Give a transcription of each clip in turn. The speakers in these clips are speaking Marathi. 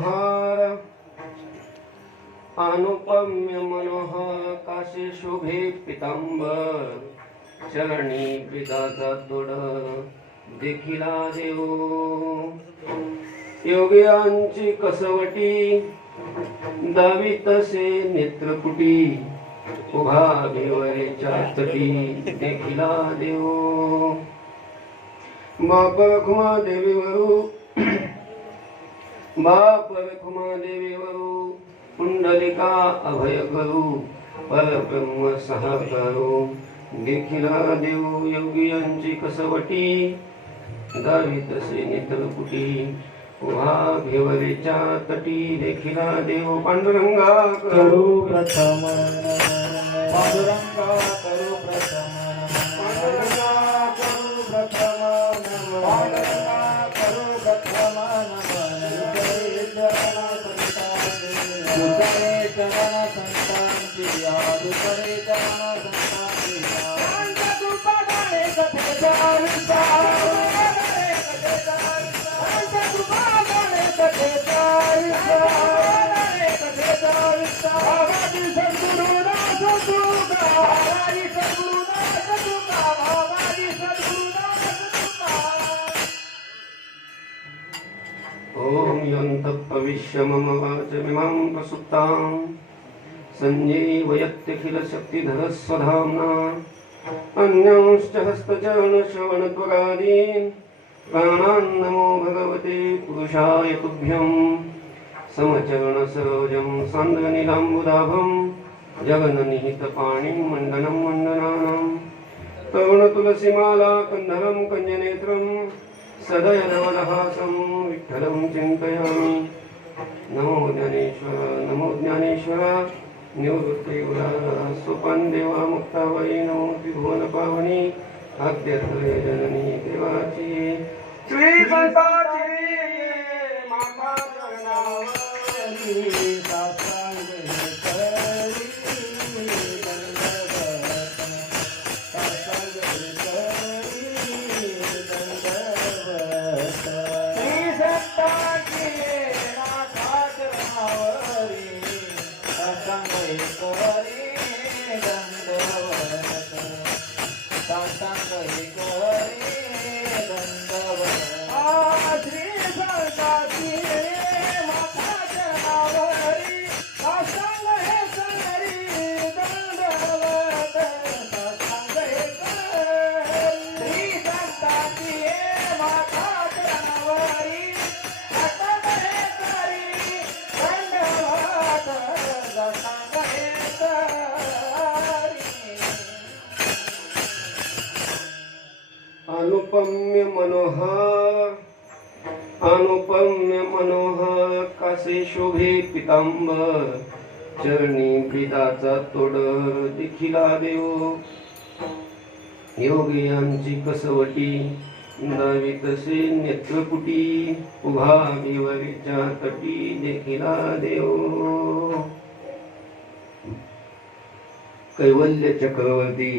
हार अनुपम्य मनोहर काशी शोभे पितांबर चरणी पिताचा तोड देखिला देव योग्यांची कसवटी दावी तसे नेत्रपुटी उभा देवरेच्या तटी देखिला देव बाप रखुमा देवीवरू बाप रखुमा देवीवरू पुंडलिका अभय करू परब्रह्म सहाकारू देखिला देव योगियांची कसवटी दावी तसे नेत्रपुटी उभा घेवरेच्या तटी देखिला देव पांडुरंगा करू प्रथम पांडुरंगा करू प्रथम पांडुरंगा करू प्रथम पांडुरंगा करू प्रथम दुसरे चरण संतांची दुसरे चरण संतांची ओम यन्तप्रविश्य मम वाचमिमां प्रसुप्तां सञ्जीवयत्यखिल शक्तिधरस्वधाम्ना अन्यांश्च हस्तचरणश्रवणत्वगादीन् प्राणान् नमो भगवते पुरुषाय तुभ्यं समचरणसरोजं सान्द्रनीलाम्बुदाभं जगन्निहितपाणिं मण्डनं मण्डनानां तरुणतुलसीमाला कन्धरं कञ्जनेत्रं सदयनवदहासं विठ्ठलं चिन्तयामि नमो ज्ञानेश्वर निवृत्ते सोपान देवा मुक्ताबाई नमो त्रिभुवन पावनी आद्यत्रय जननी देवाची श्री संताची माता चरणावरी साष्टांग करी दंडवत साष्टांग करी दंडवत श्री संताची माता चरणावरी साष्टांग करी दंडवत साष्टांग करी दंडवत श्री संताची माता चरणावरी साष्टांग करी दंडवत साष्टांग करी श्री संताची माता चरणावरी साष्टांग करी दंडवत साष्टांग करी अनुपम्य मनोहर कासे शोभे पितांबर चरणी प्रीताचा तोडर देखिला देव योगियांची कसवटी दावी तसे नेत्रपुटी उभा विवरीच्या तटी देखिला देव कैवल्य चक्रवर्ती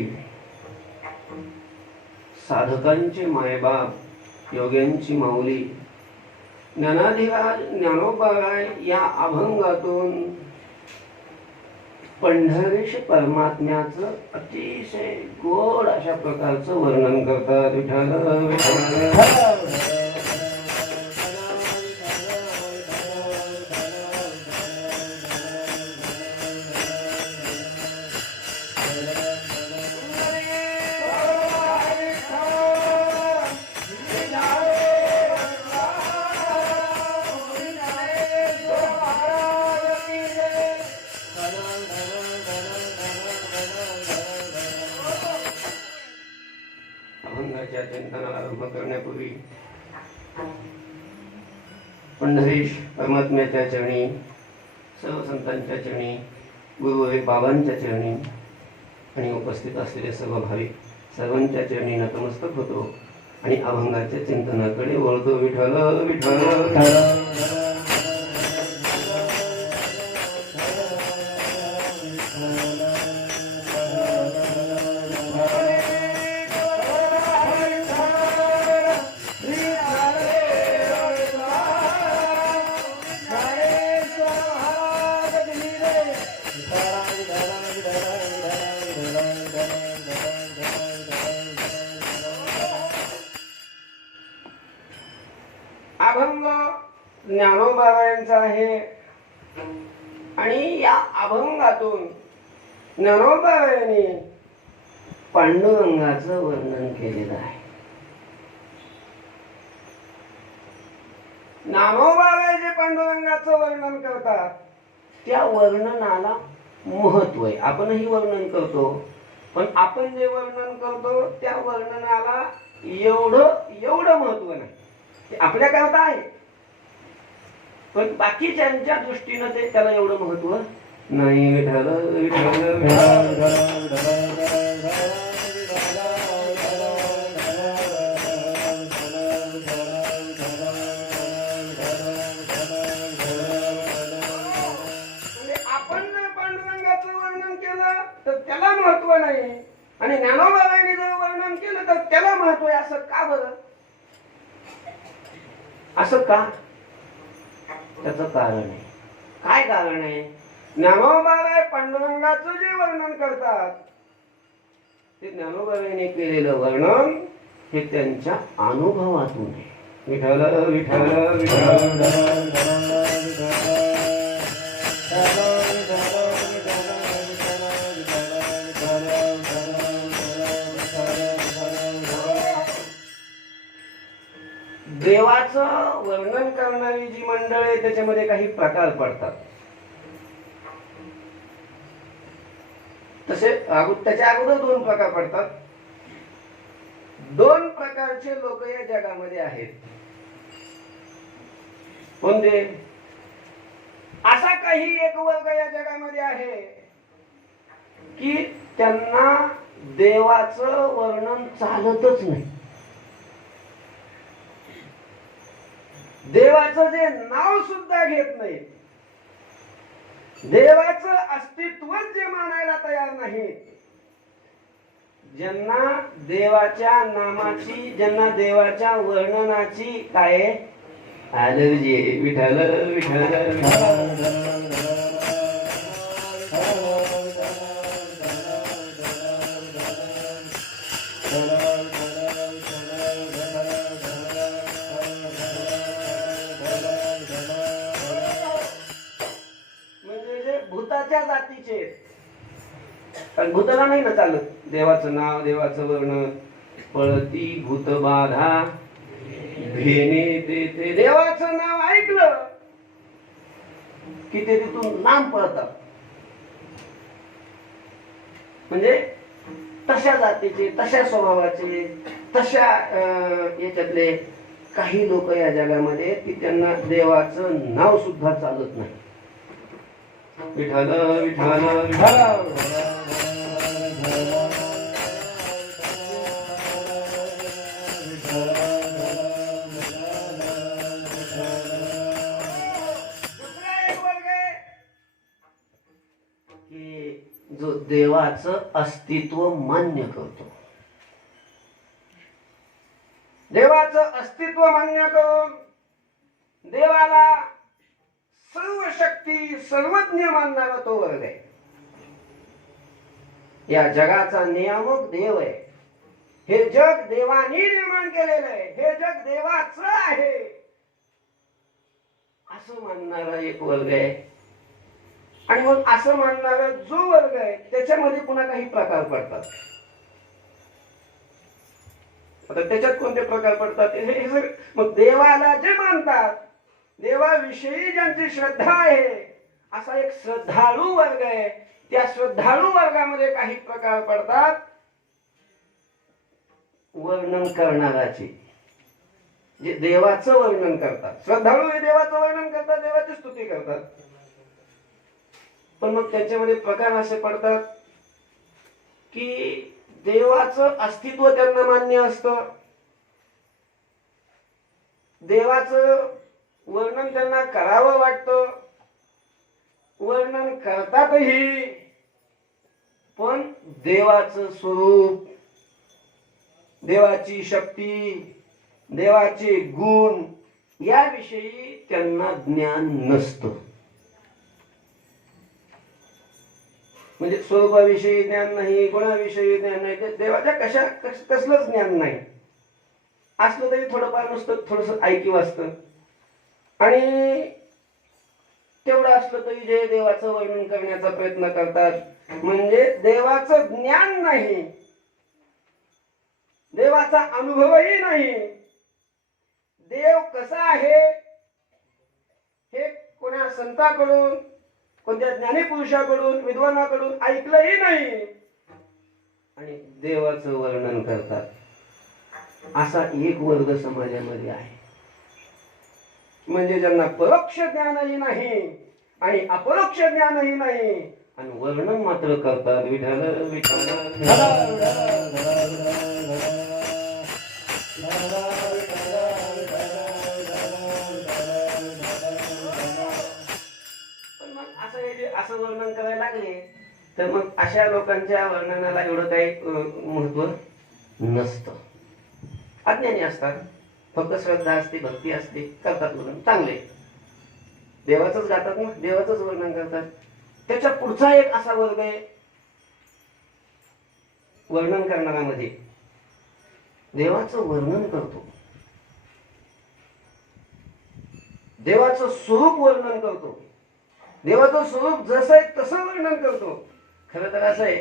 साधकांचे मायबाप योग्यांची माऊली ज्ञानाधिराज ज्ञानोबाराय या अभंगातून पंढरीश परमात्म्याचं अतिशय गोड अशा प्रकारचं वर्णन करतात विठ्ठल अभंगाच्या चिंतनाला आरंभ करण्यापूर्वी पंढरीश परमात्म्याच्या चरणी सर्व संतांच्या चरणी गुरुदेव बाबांच्या चरणी आणि उपस्थित असलेले सर्व भाविक सर्वांच्या चरणी नतमस्तक होतो आणि अभंगाच्या चिंतनाकडे वळतो विठ्ठल विठ्ठल ज्ञानोबाबांचा आहे आणि या अभंगातून ज्ञानोबाबांनी पांडुरंगाचं वर्णन केलेलं आहे. ज्ञानोबाबाई जे पांडुरंगाचं वर्णन करतात त्या वर्णनाला महत्व आहे. आपणही वर्णन करतो, पण आपण जे वर्णन करतो त्या वर्णनाला एवढं महत्व नाही. ते आपल्या करता आहे, पण बाकीच्यांच्या दृष्टीनं ते त्याला एवढं महत्व नाही. विठ्ठल विठ्ठल आपण जर पांडुरंगाचं वर्णन केलं तर त्याला महत्व नाही, आणि ज्ञानोबाबांनी जर वर्णन केलं तर त्याला महत्व आहे. असं का बरं? असं का? त्याचं कारण आहे. काय कारण आहे? ज्ञानोबाबाई पांडुरंगाचं जे वर्णन करतात ते ज्ञानोबाबाईने केलेलं वर्णन हे त्यांच्या अनुभवातून आहे. विठ्ठल विठ्ठल विठ्ठल देवाचं वर्णन करणारी जी मंडळ आहे त्याच्यामध्ये काही प्रकार पडतात. तसे त्याच्या अगोदर दोन प्रकार पडतात. दोन प्रकारचे लोक या जगामध्ये आहेत. कोणते? असा काही एक वर्ग या जगामध्ये आहे की त्यांना देवाचं वर्णन चालतच नाही. देवाचं जे नाव सुद्धा घेत नाही, देवाचं अस्तित्वच जे मानायला तयार नाही, ज्यांना देवाच्या नामाची, ज्यांना देवाच्या वर्णनाची काय ॲलर्जी आहे. विठ्ठल विठ्ठल म्हणजे जे भूताच्या जातीचे, कारण भूताला नाही ना चालत देवाचं नाव, देवाचं वर्णन. पळती भूत बाधा भेने ते देवाचं नाव ऐकलं की ते तिथून लांब पळतात. म्हणजे तशा जातीचे, तशा स्वभावाचे, तशा याच्यातले काही लोक या जगामध्ये की त्यांना देवाचं नाव सुद्धा चालत नाही. विठ्ठल विठ्ठल विठ्ठल जो देवाचं अस्तित्व मान्य करतो. देवाचं अस्तित्व मान्य करून देवाला सर्व शक्ती, सर्वज्ञ मानणारा तो वर्ग आहे. या जगाचा नियामक देव आहे. हे जग देवानी निर्माण केलेलं आहे, हे जग देवाचं आहे असं मानणारा एक वर्ग आहे. आणि मग असं मानणारा जो वर्ग आहे त्याच्यामध्ये पुन्हा काही प्रकार पडतात. आता त्याच्यात कोणते प्रकार पडतात? मग देवाला जे मानतात, देवाविषयी ज्यांची श्रद्धा आहे, असा एक श्रद्धाळू वर्ग आहे. त्या श्रद्धाळू वर्गामध्ये काही प्रकार पडतात. वर्णन करणाराचे जे देवाचं वर्णन करतात, श्रद्धाळू हे देवाचं वर्णन करतात, देवाची स्तुती करतात. पण मग त्याच्यामध्ये प्रकार असे पडतात की देवाचं अस्तित्व त्यांना मान्य असतं, देवाचं वर्णन त्यांना करावं वाटतं, वर्णन करतातही, पण देवाचं स्वरूप, देवाची शक्ती, देवाचे गुण याविषयी त्यांना ज्ञान नसतं. म्हणजे स्वरूपाविषयी ज्ञान नाही, गुणाविषयी ज्ञान नाही, देवाच्या कसलंच ज्ञान नाही. असलं तरी थोडंफार नुसतं थोडंसं ऐकीव असतं. आणि तेवढं असलं तरी जे देवाचं वर्णन करण्याचा प्रयत्न करतात म्हणजे देवाचं ज्ञान नाही, देवाचा अनुभवही नाही, देव कसा आहे हे कोणा संताकडून कोणत्या ज्ञानीपुरुषाकडून विद्वानाकडून ऐकलंही नाही आणि देवाचं वर्णन करतात. असा एक वर्ग समाजामध्ये आहे, म्हणजे ज्यांना परोक्ष ज्ञानही नाही आणि अपरोक्ष ज्ञानही नाही आणि वर्णन मात्र करतात. विठ्ठल विठ्ठल असं वर्णन करायला लागले तर मग अशा लोकांच्या वर्णनाला एवढं काही महत्व नसतं. अज्ञानी असतात, फक्त श्रद्धा असते, भक्ती असते, करतात वर्णन चांगले, देवाचंच गातात ना, देवाचंच वर्णन करतात. त्याच्या पुढचा एक असा वर्ग आहे वर्णन करणाऱ्यामध्ये देवाचं वर्णन करतो, देवाचं स्वरूप वर्णन करतो, देवाचं स्वरूप जसं आहे तसं वर्णन करतो. खरं तर असं आहे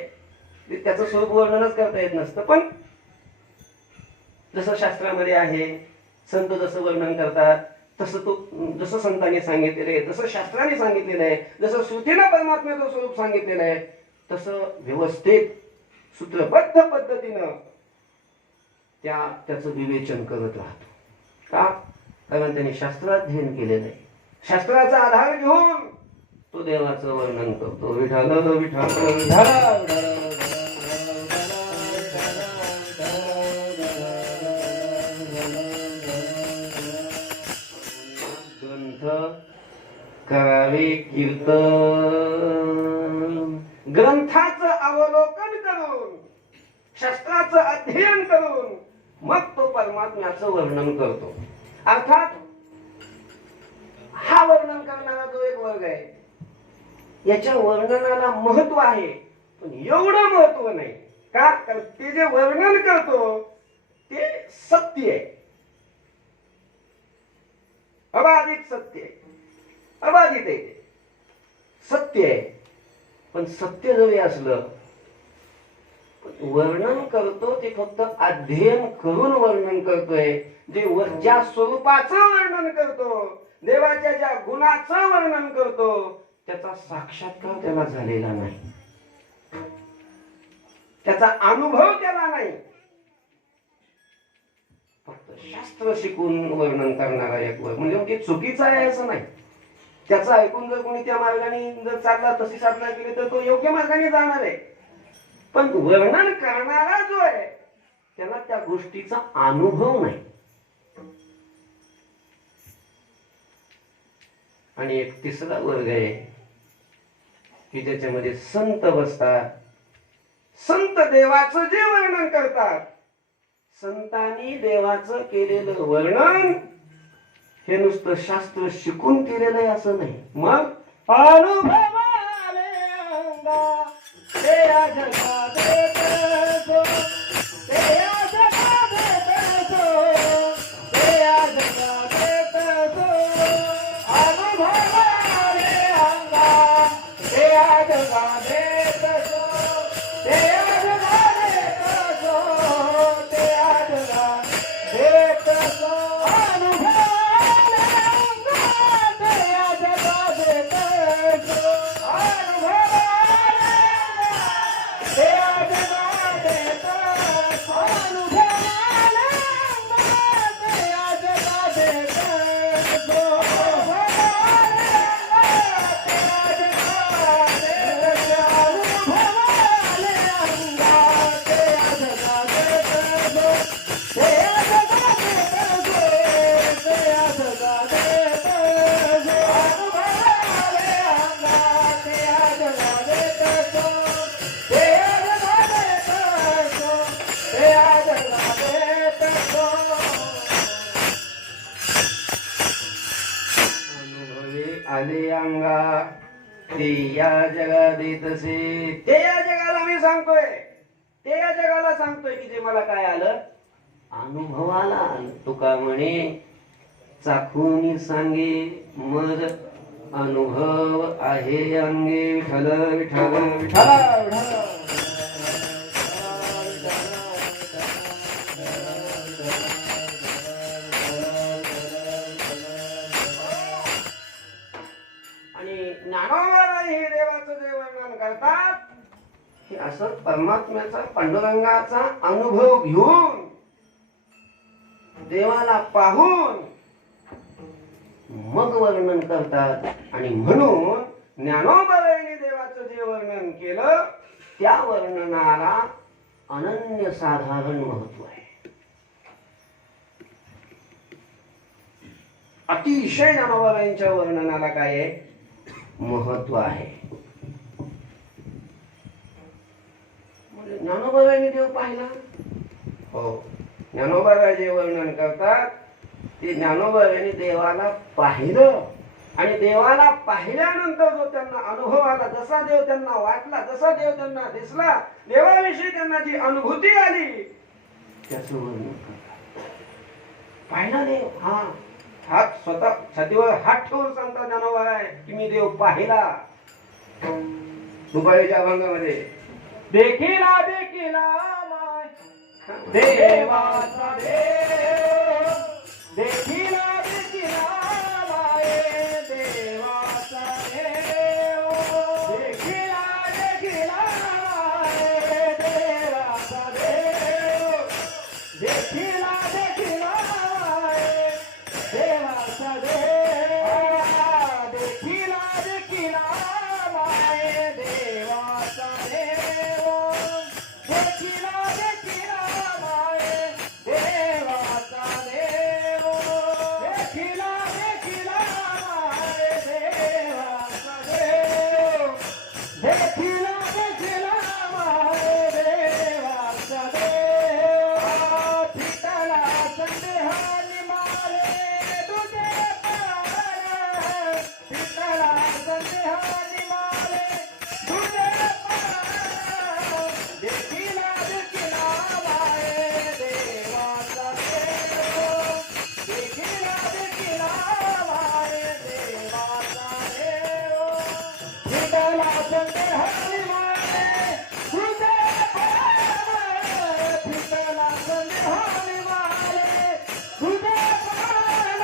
की त्याचं स्वरूप वर्णनच करता येत नसतं, पण जसं शास्त्रामध्ये आहे, संत जसं वर्णन करतात तसं तो, जसं संतांनी सांगितलेलं आहे, जसं शास्त्राने सांगितलेलं आहे, जसं श्रुतीनं परमात्म्याचं स्वरूप सांगितलेलं आहे तसं व्यवस्थित सूत्रबद्ध पद्धतीनं त्याचं विवेचन करत राहतो. का? कारण त्यांनी शास्त्राध्ययन केलेलं आहे. शास्त्राचा आधार घेऊन तो देवाचं वर्णन करतो. विठ्ठल विठ्ठल ग्रंथ करावे कीर्तन, ग्रंथाचं अवलोकन करून शास्त्राचं अध्ययन करून मग तो परमात्म्याचं वर्णन करतो. अर्थात हा वर्णन करणारा जो एक वर्ग आहे याच्या वर्णनाला महत्व आहे, पण एवढं महत्व नाही. का? कारण ते जे वर्णन करतो ते सत्य आहे, अबाधित सत्य आहे, अबाधित आहे, सत्य आहे. पण सत्य जरी असलं वर्णन करतो ते फक्त अध्ययन करून वर्णन करतोय. जे ज्या स्वरूपाचं वर्णन करतो, देवाच्या ज्या गुणाचं वर्णन करतो त्याचा साक्षात्कार त्याला झालेला नाही, त्याचा अनुभव त्याला नाही. फक्त शास्त्र शिकून वर्णन करणारा एक वर्ग, म्हणजे ते चुकीचं आहे असं नाही. त्याचं ऐकून जर कोणी त्या मार्गाने जर चालला, तशी साधना केली तर तो योग्य मार्गाने जाणार आहे. पण वर्णन करणारा जो आहे त्याला त्या गोष्टीचा अनुभव नाही. आणि एक तिसरा वर्ग आहे की ज्याच्यामध्ये संत बसतात. संत देवाचं जे वर्णन करतात, संतांनी देवाचं केलेलं वर्णन हे नुसतं शास्त्र शिकून केलेलं आहे असं नाही. मग अनुभवाले अंगा तेरा जगा देतो, तेरा जगा देतो, तेरा जगा देतो, अनुभवाले अंगा तेरा जगा देतो, तेरा जगा देतो, तेरा जगा देतो, अनुभवाले अंगा तेरा जगा देतो, अनुभवाले तेरा जगा देतो, अनुभवाले तेरा जगा देतो, अनुभवाले तेरा जगा देतो, अनुभवाले अंगा तेरा जगा देतो, तेरा जगा देतो, तेरा जगा देतो, अनुभवाले अंगा तेरा जगा देतो, तेरा जगा देतो, तेरा जगा देतो. अनुभवे आले अंगा ते या जगा देतसे. ते या जगाला मी सांगतोय, ते या जगाला सांगतोय की जे मला काय आलं, अनुभवाला आलं. तुका म्हणे चाखून सांगे मज अनुभव आहे अंगे विठ्ठल विठ्ठल विठ्ठल आणि ज्ञानोबा हे देवाचं जे वर्णन करतात हे असं परमात्म्याचा पांडुरंगाचा अनुभव घेऊन देवाला पाहून मग वर्णन करतात. आणि म्हणून ज्ञानोबाईने देवाचं जे वर्णन केलं त्या वर्णनाला अनन्य साधारण महत्व आहे. अतिशय ज्ञानोबाईंच्या वर्णनाला काय आहे महत्व आहे. म्हणजे ज्ञानोबाईंनी देव पाहिला. हो, ज्ञानोबाई जे वर्णन करतात ते ज्ञानोबाईंनी देवाला पाहिलं आणि देवाला पाहिल्यानंतर जो त्यांना अनुभव आला, जसा देव त्यांना वाटला, जसा देव त्यांना दिसला, देवाविषयी त्यांना जी अनुभूती आली त्याचं वर्णन करतात. पाहिला देव, हा हात स्वतः छातीवर हात ठेवून सांगतात ज्ञानोबाई की मी देव पाहिला. दुपारीच्या अभंगामध्ये देखिला देखिला माय देवाचा देव, देखिला देखिला माय देवाचा देव, देखिला देखिला माय देवाचा देव, देखिला देखिला माय देवाचा देव, देखिला देखिला माय देवाचा देव, देखिला देखिला माय देवाचा देव, देखिला देखिला माय देवाचा देव, देखिला देखिला माय देवाचा देव, पितला संदेहानी मारे तुझे पाय, पितला संदेहानी मारे तुझे पाय, देखिला देखिला माय देवाचा देव, देखिला देखिला माय देवाचा देव, पितला संदेहानी मारे तुझे पाय, पितला संदेहानी मारे तुझे पाय,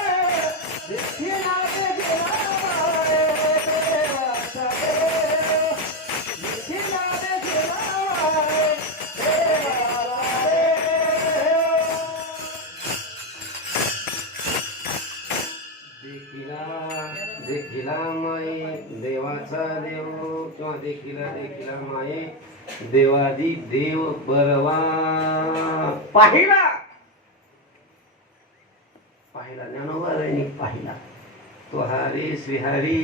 देखिला देखिला माय देवाचा देव, देखिला देखिला माय देवाचा देव. देखिला देखिला माये देवाचा देव किंवा देखिला देखिला माये देवादी देव बरवा पाहिला. पाहिला ज्ञानोबाईंनी पाहिला तो हरी श्रीहरी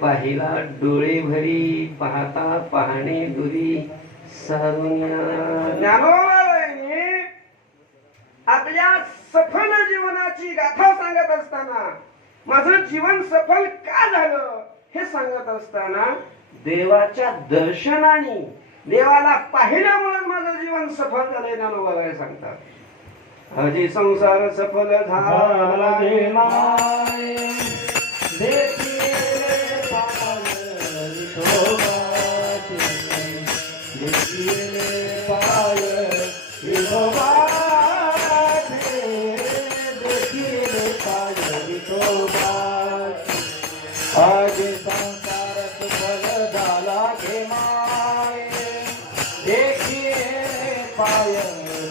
पाहिला डोळे भरी पाहता पाहणे दुरी सारुण्या. ज्ञानोबाईंनी आपल्या सफल जीवनाची गाथा सांगत असताना, माझं जीवन सफल का झालं हे सांगत असताना, देवाच्या दर्शनाने देवाला पाहिल्यामुळे माझं जीवन सफल झालंय ज्ञानोबाई सांगतात. हजी संसार सफल झाला दे माय, देखिले पाय विठोबाचे, देखिले पाय विठोबाचे, देखिले पाय विठोबाचे, आज संसार सफल झाला घे माय, देखिले पाय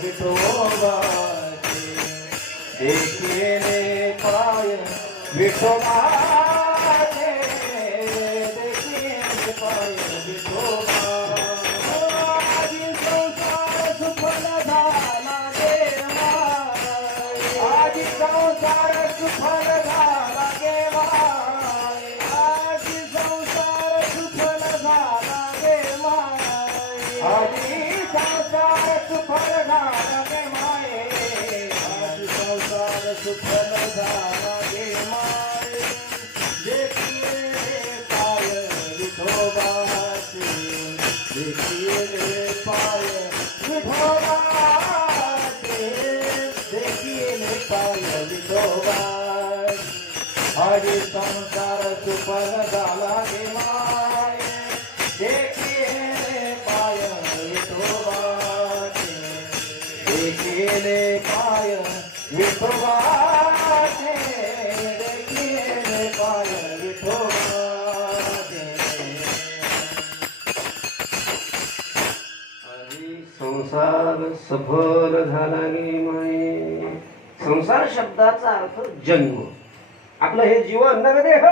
विठोबाचे, देखिले पाय विठोबाचे, देखिले पाय विठोबा. आजी संसार सुफल झाला गे माय, आजी संसार सुफल झाला गे माय, आजी संसार सुफल झाला गे माय, आजी संसार सुफल झाला गे माय, आजी संसार सुफल झाला गे माय, देखिले पाय विठोबाचे, देखिले पाय विठोबाचे, देखिले पाय विठोबाचे. विठोबा आजी संसार सुफल झाला गे माय देखिले पाय विठोबाचे देखिले पाय विठोबाचे देखिले पाय विठोबाचे आधी संसार सफल झाला गे माये. संसार शब्दाचा अर्थ जन्म. आपलं हे जीवन नगदेह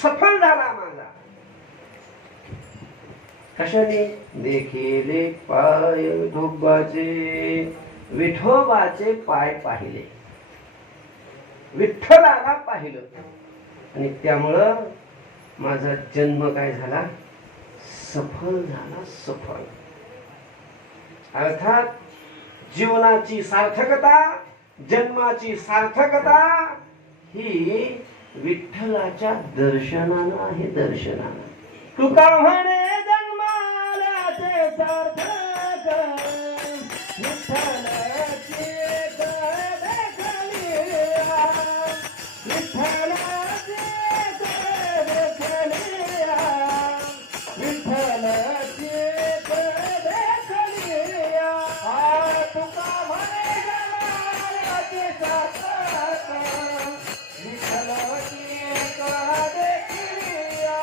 सफल झाला माझा. कशाने? देखिले पाय विठोबाचे. विठोबाचे पाय पाहिले, विठ्ठलाला पाहिलं आणि त्यामुळं माझा जन्म काय झाला? सफल झाला. सफल अर्थात जीवनाची सार्थकता, जन्माची सार्थकता ही विठ्ठलाच्या दर्शनानं आहे. दर्शनानं. तुका म्हणे जन्मालाचे सार्थक विठ्ठलाची देखलिया विठ्ठलाची देखलिया विठ्ठलाची देखलिया तुका म्हणे जन्मालाचे सार्थक विठ्ठलाची देखलिया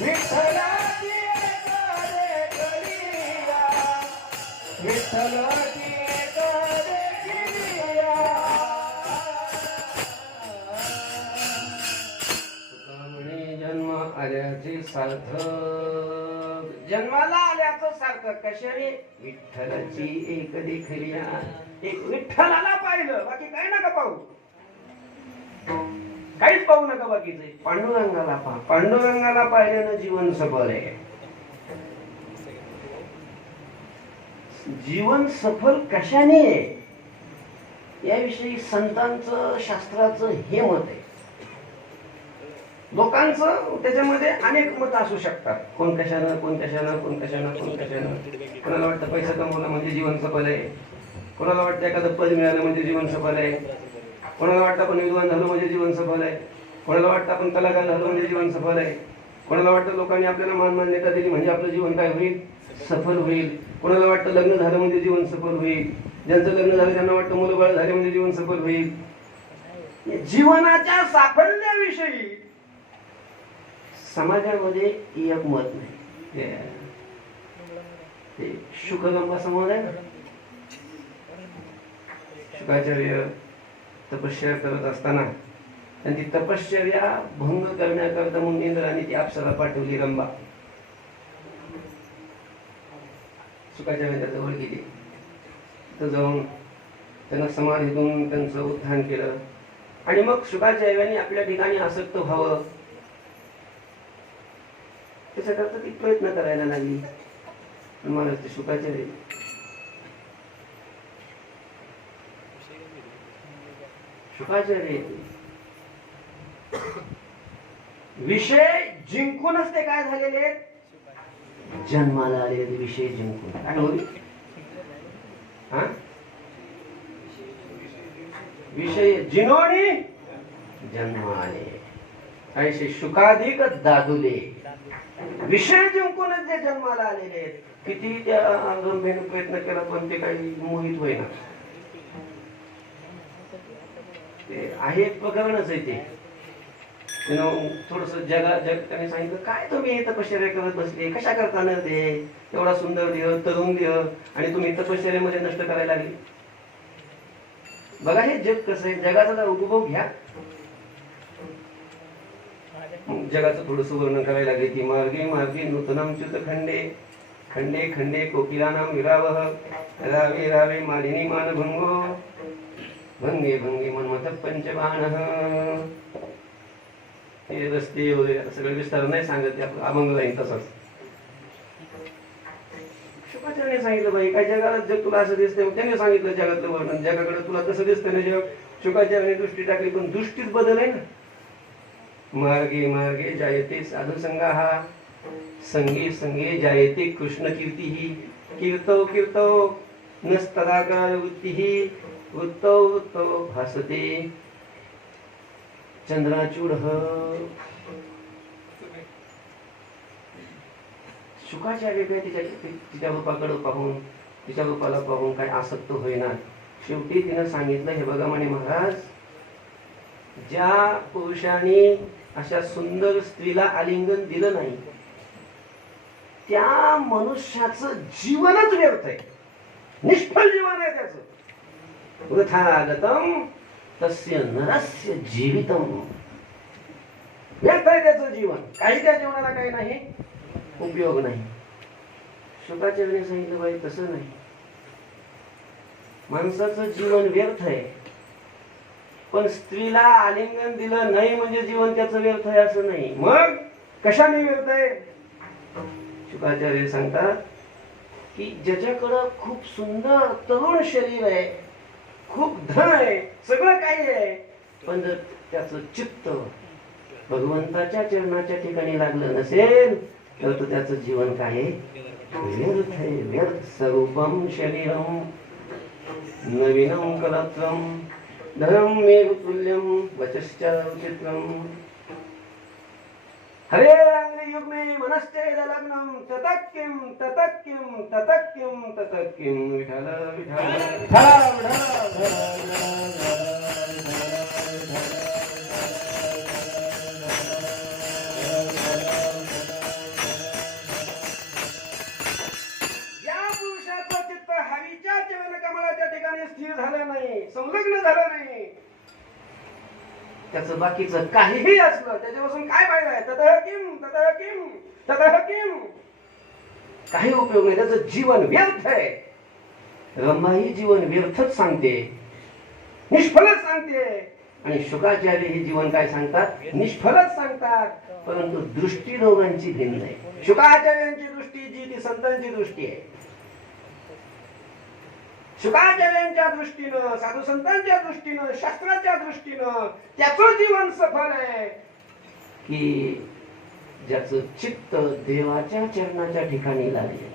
विठ्ठलाची देखलिया विठ्ठलाची देखलिया तुका म्हणे जन्म आल्याचे सार्थक. जन्माला आल्याचं सार्थक कशाने? विठ्ठलाची एक देखलिया. एक विठ्ठलाला पाहिलं, बाकी काही नका पाहू, काहीच पाहू नका बाकीचे. पांडुरंगाला पहा. पांडुरंगाला पाहिल्यानं जीवन सफल आहे. जीवन सफल कशाने आहे याविषयी संतांचं, शास्त्राचं हे मत आहे. लोकांचं त्याच्यामध्ये अनेक मत असू शकतात. कोण कशानं, कोण कशानं, कोण कशानं, कोण कशानं. कोणाला वाटतं पैसा कमवला म्हणजे जीवन सफल आहे, कोणाला वाटतं एखादं पद मिळालं म्हणजे जीवन सफल आहे, कोणाला वाटतं आपण विद्वान झालो म्हणजे जीवन सफल आहे, कोणाला वाटतं आपण कलाकार झालो म्हणजे जीवन सफल आहे, कोणाला वाटतं लोकांनी आपल्याला मान मान्यता दिली म्हणजे आपलं जीवन काय होईल? सफल होईल. कोणाला वाटतं लग्न झालं म्हणजे जीवन सफल होईल. ज्यांचं लग्न झालं त्यांना वाटतं मुलं बाळ झाले म्हणजे जीवन सफल होईल. जीवनाच्या साफल्याविषयी समाजामध्ये एक मत नाही. ते शुकलंबा समोर आहे. शुकाचार्य तपश्चर्या करत असताना त्यांची तपश्चर्या भंग करण्याकरता मग इंद्राने ती अप्सरा पाठवली, रंबा. शुकाचार्यांच्या जवळ गेली. तिथं जाऊन त्यांना समाधीतून त्यांचं उत्थान केलं आणि मग शुकाचार्यांनी आपल्या ठिकाणी आसक्त व्हावं त्याच्याकरता ती प्रयत्न करायला लागली. मला ते शुकाचार्य विषय जिंकूनच ते काय झालेले? जन्माला आले विषय जिंकून. काय होईल? विषय जिनोनी जन्म आले. ऐसे शुकाधिक दादुले. विषय जिंकूनच जे जन्माला आलेले आहेत. किती त्या गंभीर प्रयत्न केला पण ते काही मोहित होईना. ते आहे एक प्रकरणच आहे ते. थोडस जग त्यांनी सांगितलं, काय तुम्ही तपश्चर्या करत बसले, कशा करता न ते एवढा सुंदर देह, तरुण देह आणि तुम्ही तपश्चर्यामध्ये नष्ट करायला लागले. बघा हे जग कसं आहे, जगाचा उपभोग घ्या. जगाचं थोडस वर्णन करायला लागले की मार्गे मार्गे नूतनम च्युत खंडे खंडे खंडे कोकिलानाम विरावह रावे रावे मालिनी मानभंगो भंगे भंगे मन्मथ पंचबाणः. हे रस्ते वगैरे सगळे विस्तार नाही सांगत, अभंग जाईल तसंच. शुकाचार्याने सांगितलं, बाई काय जगाला जग तुला असं दिसतंय. त्याने सांगितलं जगातलं वर्णन. जगाकडे तुला कसं दिसतंय ना जग. शुकाचार्याने दृष्टी टाकली पण दृष्टीच बदल आहे ना. मार्गे मार्गे जायते साधू संगाहा संगे संगे जायते कृष्ण कीर्ती. कीर्तव कीर्तव नस्तदाकार वृत्ती. वृत्तो वृत्तो भासते चंद्राचूड. शुकाचार्य काय तिच्या रूपाकडे पाहून, तिच्या रूपाला पाहून काय आसक्त होईना. शेवटी तिनं सांगितलं, हे बघा म्हणे महाराज, ज्या पुरुषाने अशा सुंदर स्त्रीला आलिंगन दिलं नाही त्या मनुष्याचं जीवनच व्यर्थ आहे, निष्फळ जीवन आहे त्याचं. वृथागतम तस्य नरस्य जीवितम. व्यर्थ आहे त्याचं जीवन, काही त्या जीवनाला काही नाही, उपयोग नाही. शुकाचार्याने सांगितलं, बाई तसं नाही, माणसाचं जीवन व्यर्थ आहे, पण स्त्रीला आलिंगन दिलं नाही म्हणजे जीवन त्याचं व्यर्थ आहे असं नाही. मग कशाने व्यर्थ आहे? शुकाचार्य सांगतात की ज्याच्याकडं खूप सुंदर तरुण शरीर आहे, खूप धन आहे, सगळं काही आहे, पण जर त्याचं चित्त भगवंताच्या चरणाच्या ठिकाणी लागलं नसेल तर तो त्याचं जीवन काय आहे? व्यर्थ आहे. व्यर्थ. स्वरूपम शरीरम नवीनम कलत्रम धनम मेघ तुल्यम वचश्च विचित्रम. हरे अंग्री युग में मनश्चेद लग्नम ततः किम ततः किम ततः किम ततः किम. विठ्ठल विठ्ठल स्थिर झालं नाही, संलग्न झालं नाही, त्याचं बाकीचं काहीही असलं त्याच्यापासून काय फायदा आहे? ततः किम ततः किम ततः किम. काही उपयोग नाही, त्याचं जीवन व्यर्थ आहे. रंभाही जीवन व्यर्थच सांगते, निष्फलच सांगते, आणि शुकाचार्य हे जीवन काय सांगतात? निष्फलच सांगतात. परंतु दृष्टी दोघांची भिन्न आहे. शुकाचार्यांची दृष्टी जी ती संतांची दृष्टी आहे. शुकाचार्यांच्या दृष्टीनं, साधू संतांच्या दृष्टीनं, शास्त्राच्या दृष्टीनं त्याचं जीवन सफल आहे की ज्याचं चित्त देवाच्या चरणाच्या ठिकाणी लागले,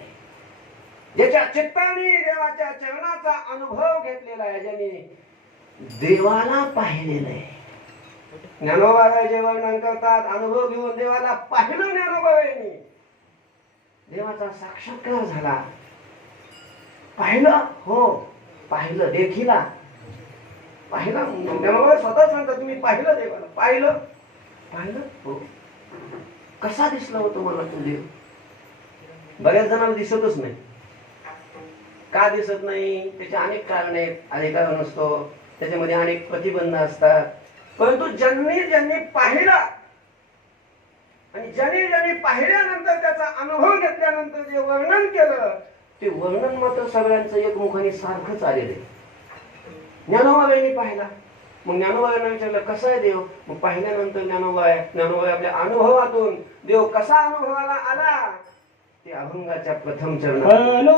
ज्याच्या चित्ताने देवाच्या चरणाचा अनुभव घेतलेला आहे, ज्याने देवाला पाहिलेलं आहे. ज्ञानोबा जे वर्णन करतात, अनुभव घेऊन देवाला पाहिलं ज्ञानोबाईंनी, देवाचा साक्षात्कार झाला. पाहिलं, हो पाहिलं, देखीला पाहिलं. ज्ञानोबा स्वतः सांगतात, तुम्ही पाहिलं देवाला? पाहिलं. पाहिलं, हो. कसा दिसला होतो मला तो देव? बऱ्याच जणांना दिसतच नाही. का दिसत नाही? त्याचे अनेक कारण आहेत. अधिकार नसतो, त्याच्यामध्ये अनेक प्रतिबंध असतात. परंतु ज्यांनी पाहिलं आणि ज्यांनी पाहिल्यानंतर त्याचा अनुभव घेतल्यानंतर जे वर्णन केलं ते वर्णन मात्र सगळ्यांचं एकमुखाने सारखंच आलेलं आहे. ज्ञानोबाईंनी पाहिला, मग ज्ञानोबाईंना विचारलं कसा आहे देव? मग पाहिल्यानंतर ज्ञानोबाई आपल्या अनुभवातून देव कसा अनुभवाला आला ते अभंगाच्या प्रथम चरणात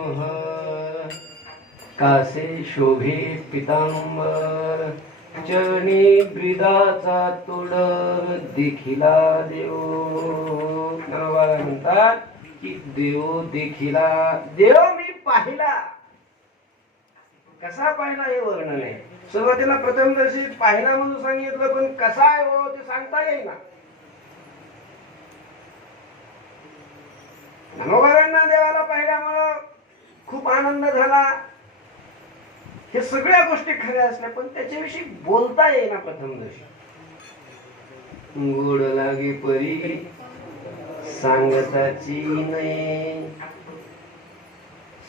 मनोहर कासे शोभे पितांबर चरणी ब्रिदाचा तोड देखिला देव. नवबाबा म्हणतात की देव देखिला देव मी पाहिला. कसा पाहिला हे वर्णन आहे. सुरुवातीला प्रथमदर्शी पाहिला म्हणून सांगितलं, पण कसा आहे हो ते सांगता येईना. मनोहरांना देवाला पाहिल्यामुळं खूप आनंद झाला. हे सगळ्या गोष्टी खऱ्या असल्या पण त्याच्याविषयी बोलता येईना प्रथमदर्शी. गोड लागे परी सांगताची नाही,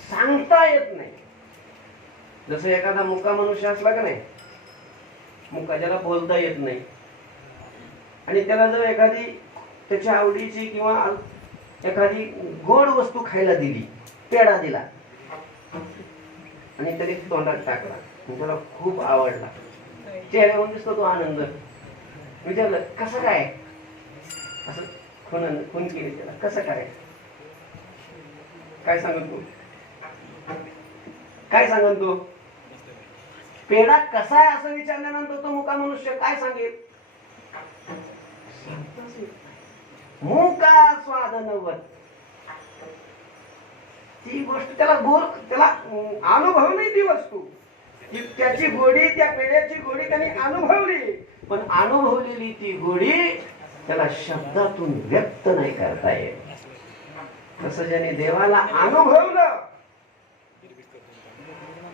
सांगता येत नाही. जसं एखादा मुका मनुष्य असला का नाही, मुका ज्याला बोलता येत नाही, आणि त्याला जर एखादी त्याच्या आवडीची किंवा एखादी गोड वस्तू खायला दिली, पेढा दिला आणि त्याने तोंडात टाकला, त्याला खूप आवडला, चेहऱ्यावर दिसतो तो आनंद. विचारलं कसं काय, असं खून केली त्याला, कसं काय, काय सांगत तू, काय सांगन तू, पेढा कसा आहे असं विचारल्यानंतर तो मुका मनुष्य काय सांगेल. मुका स्वाद नव्वद, ती गोष्ट त्याला त्याला अनुभव नाही ती वस्तू, त्याची गोडी, त्या पेढ्याची गोडी त्याने अनुभवली, पण अनुभवलेली ती गोडी त्याला शब्दातून व्यक्त नाही करता येत. तसं ज्याने देवाला अनुभवलं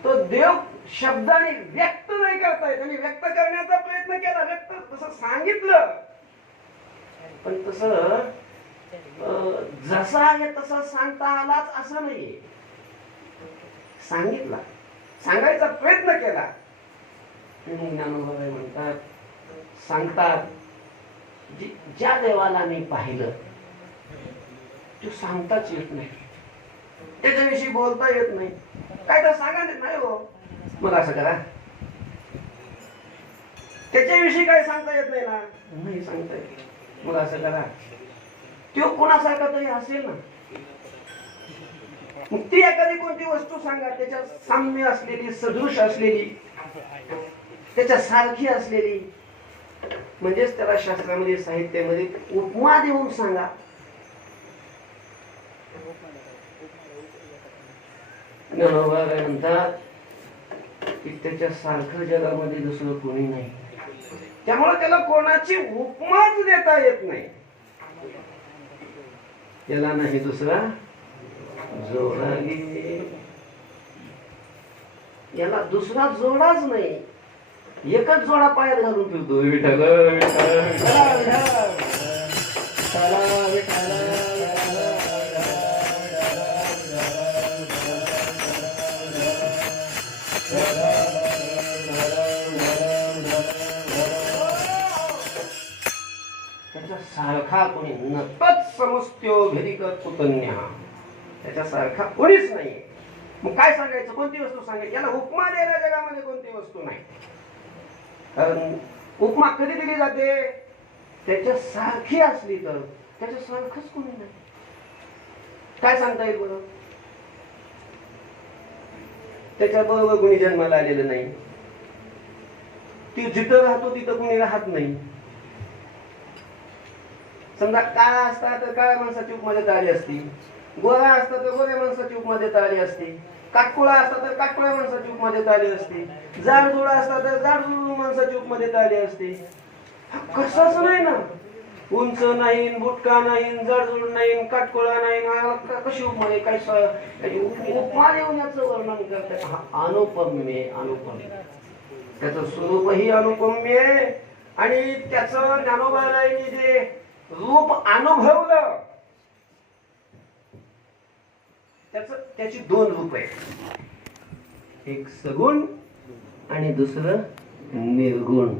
तो देव शब्दाने व्यक्त नाही करता येत. त्याने व्यक्त करण्याचा प्रयत्न केला, व्यक्त तसं सांगितलं, पण तसं जसा आहे तसा सांगता आलाच असं नाहीये. सांगितला, सांगायचा प्रयत्न केला. ज्ञानोबा म्हणतात, सांगतात ज्या देवाला मी पाहिलं तो सांगताच येत नाही, त्याच्याविषयी बोलता येत नाही, काय तर सांगा नाही हो, मग असं करा. त्याच्याविषयी काय सांगता येत नाही ना, नाही सांगता येत, मग असं करा. तो कोणासारखा तरी असेल ना, मग ती एखादी कोणती वस्तू सांगा, त्याच्या साम्य असलेली, सदृश असलेली, त्याच्या सारखी असलेली, म्हणजेच त्याला शास्त्रामध्ये, साहित्यामध्ये उपमा देऊन सांगा. म्हणतात की त्याच्या सारखं जगामध्ये दुसरं कोणी नाही, त्यामुळे त्याला कोणाची उपमाच देता येत नाही. त्याला नाही दुसरा जोडा गे, याला दुसरा जोडाच नाही, एकच जोडा पायात घालून फिरतो. विठ्ठल सारखा कोणी नतच समजत्यो भेदिकर पुतन्या, त्याच्यासारखा कोणीच नाही. मग काय सांगायचं, कोणती वस्तू सांगायची, याला उपमा द्यायला जगामध्ये कोणती वस्तू नाही. कारण उपमा कधी दिली जाते, त्याच्या सारखी असली तर, त्याच्या सारखंच कोणी नाही. काय सांगता येईल बरं, त्याच्या बरोबर कोणी जन्माला आलेलं नाही, ती जिथं राहतो तिथं कोणी राहत नाही. समजा काळा असता तर काळ्या माणसाची उपमा देता आली असती, गोरा असता तर गोऱ्या माणसाची उपमा देता आली असती, काटकोळा असता तर काटकोळ्या माणसाची उपमा देता आली असती, जाडजोडा असता तर जाडजोड माणसाची उपमा देता आली असती. कसंच नाही ना, उंच नाही, बुटका नाही, जाडजोड नाही, काटकोळा नाही, कशी उपमा आहे, काय उपमा देऊन याचं वर्णन करते. अनुपम्य, अनुपम्य, त्याचं स्वरूपही अनुपम्य आहे, आणि त्याचं ज्ञानोबाईंनी जे रूप अनुभवलं, त्याची दोन रूप आहेत, एक सगुण आणि दुसरं निर्गुण.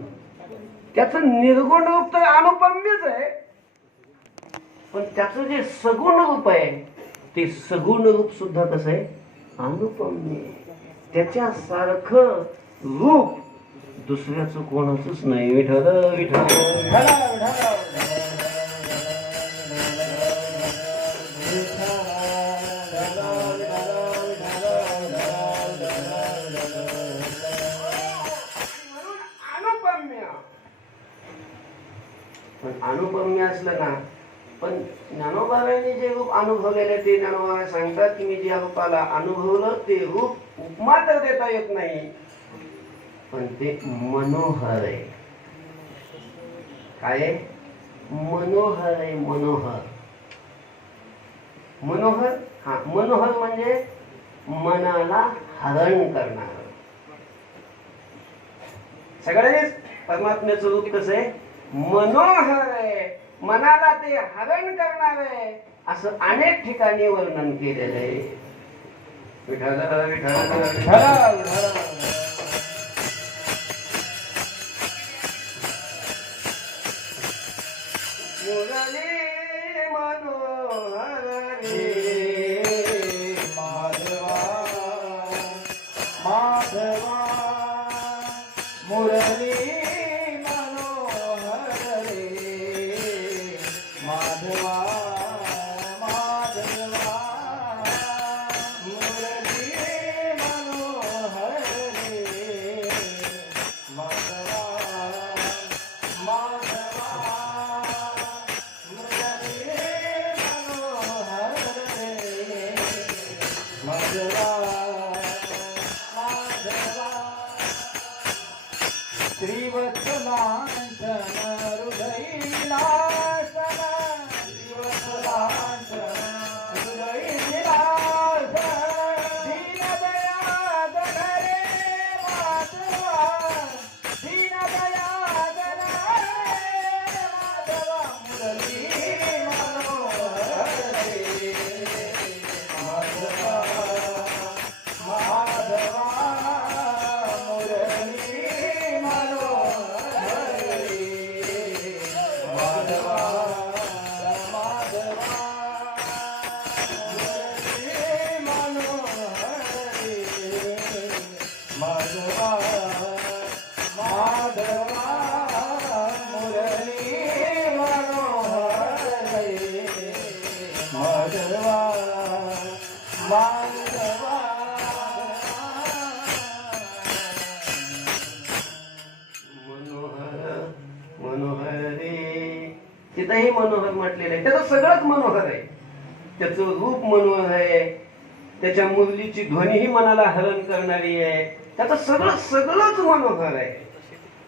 त्याचं निर्गुण रूप तर अनुपम्यच आहे, पण त्याचं जे सगुण रूप आहे ते सगुण रूप सुद्धा कसं आहे, अनुपम्य. त्याच्या सारखं रूप दुसऱ्याचं कोणाचंच नाही. विठ्ठल विठ्ठल पण अनुपम्य असलं ना, पण ज्ञानोबाबांनी जे रूप अनुभवलेले ते ज्ञानोबा सांगतात की मी ज्या रूपाला अनुभवलं ते रूप उपमा तर देता येत नाही, पण ते मनोहर आहे. काय आहे? मनोहर आहे. मनोहर. मनोहर, हा मनोहर म्हणजे मनाला हरण करणार. सगळेच परमात्म्याचं रूप कसं आहे? मनोहर आहे. मनाला ते हरण करणार आहे, असं अनेक ठिकाणी वर्णन केलेलं आहे. विठ्ठल विठ्ठल विठ्ठल. मुरली मनोहर रे माधवा माधवा मुरली मनोहर रे माधवा माधवा मुरली मनोहर रे माधवा माधवा मुरली मनोहर रे माधवा माधवा श्रीवत्सलांचन हृदयीलासन श्रीवत्सलांचन हृदयीलासन दीनदयाळन रे माधवा दीनदयाळन रे माधवा मुरली मनोहर रे माधवा माधवा मुरली मनोहर रे माधवा माधवा मुरली मनोहर रे माधवा माधवा मुरली मनोहर रे माधवा माधवा मनोहर मनोहर रे. तिथंही मनोहर म्हटलेलं आहे. त्याचं सगळंच मनोहर आहे. त्याचं रूप मनोहर आहे. त्याच्या मुरलीची ध्वनी ही मनाला हरण करणारी आहे. त्याचं सगळंच मनोहर आहे.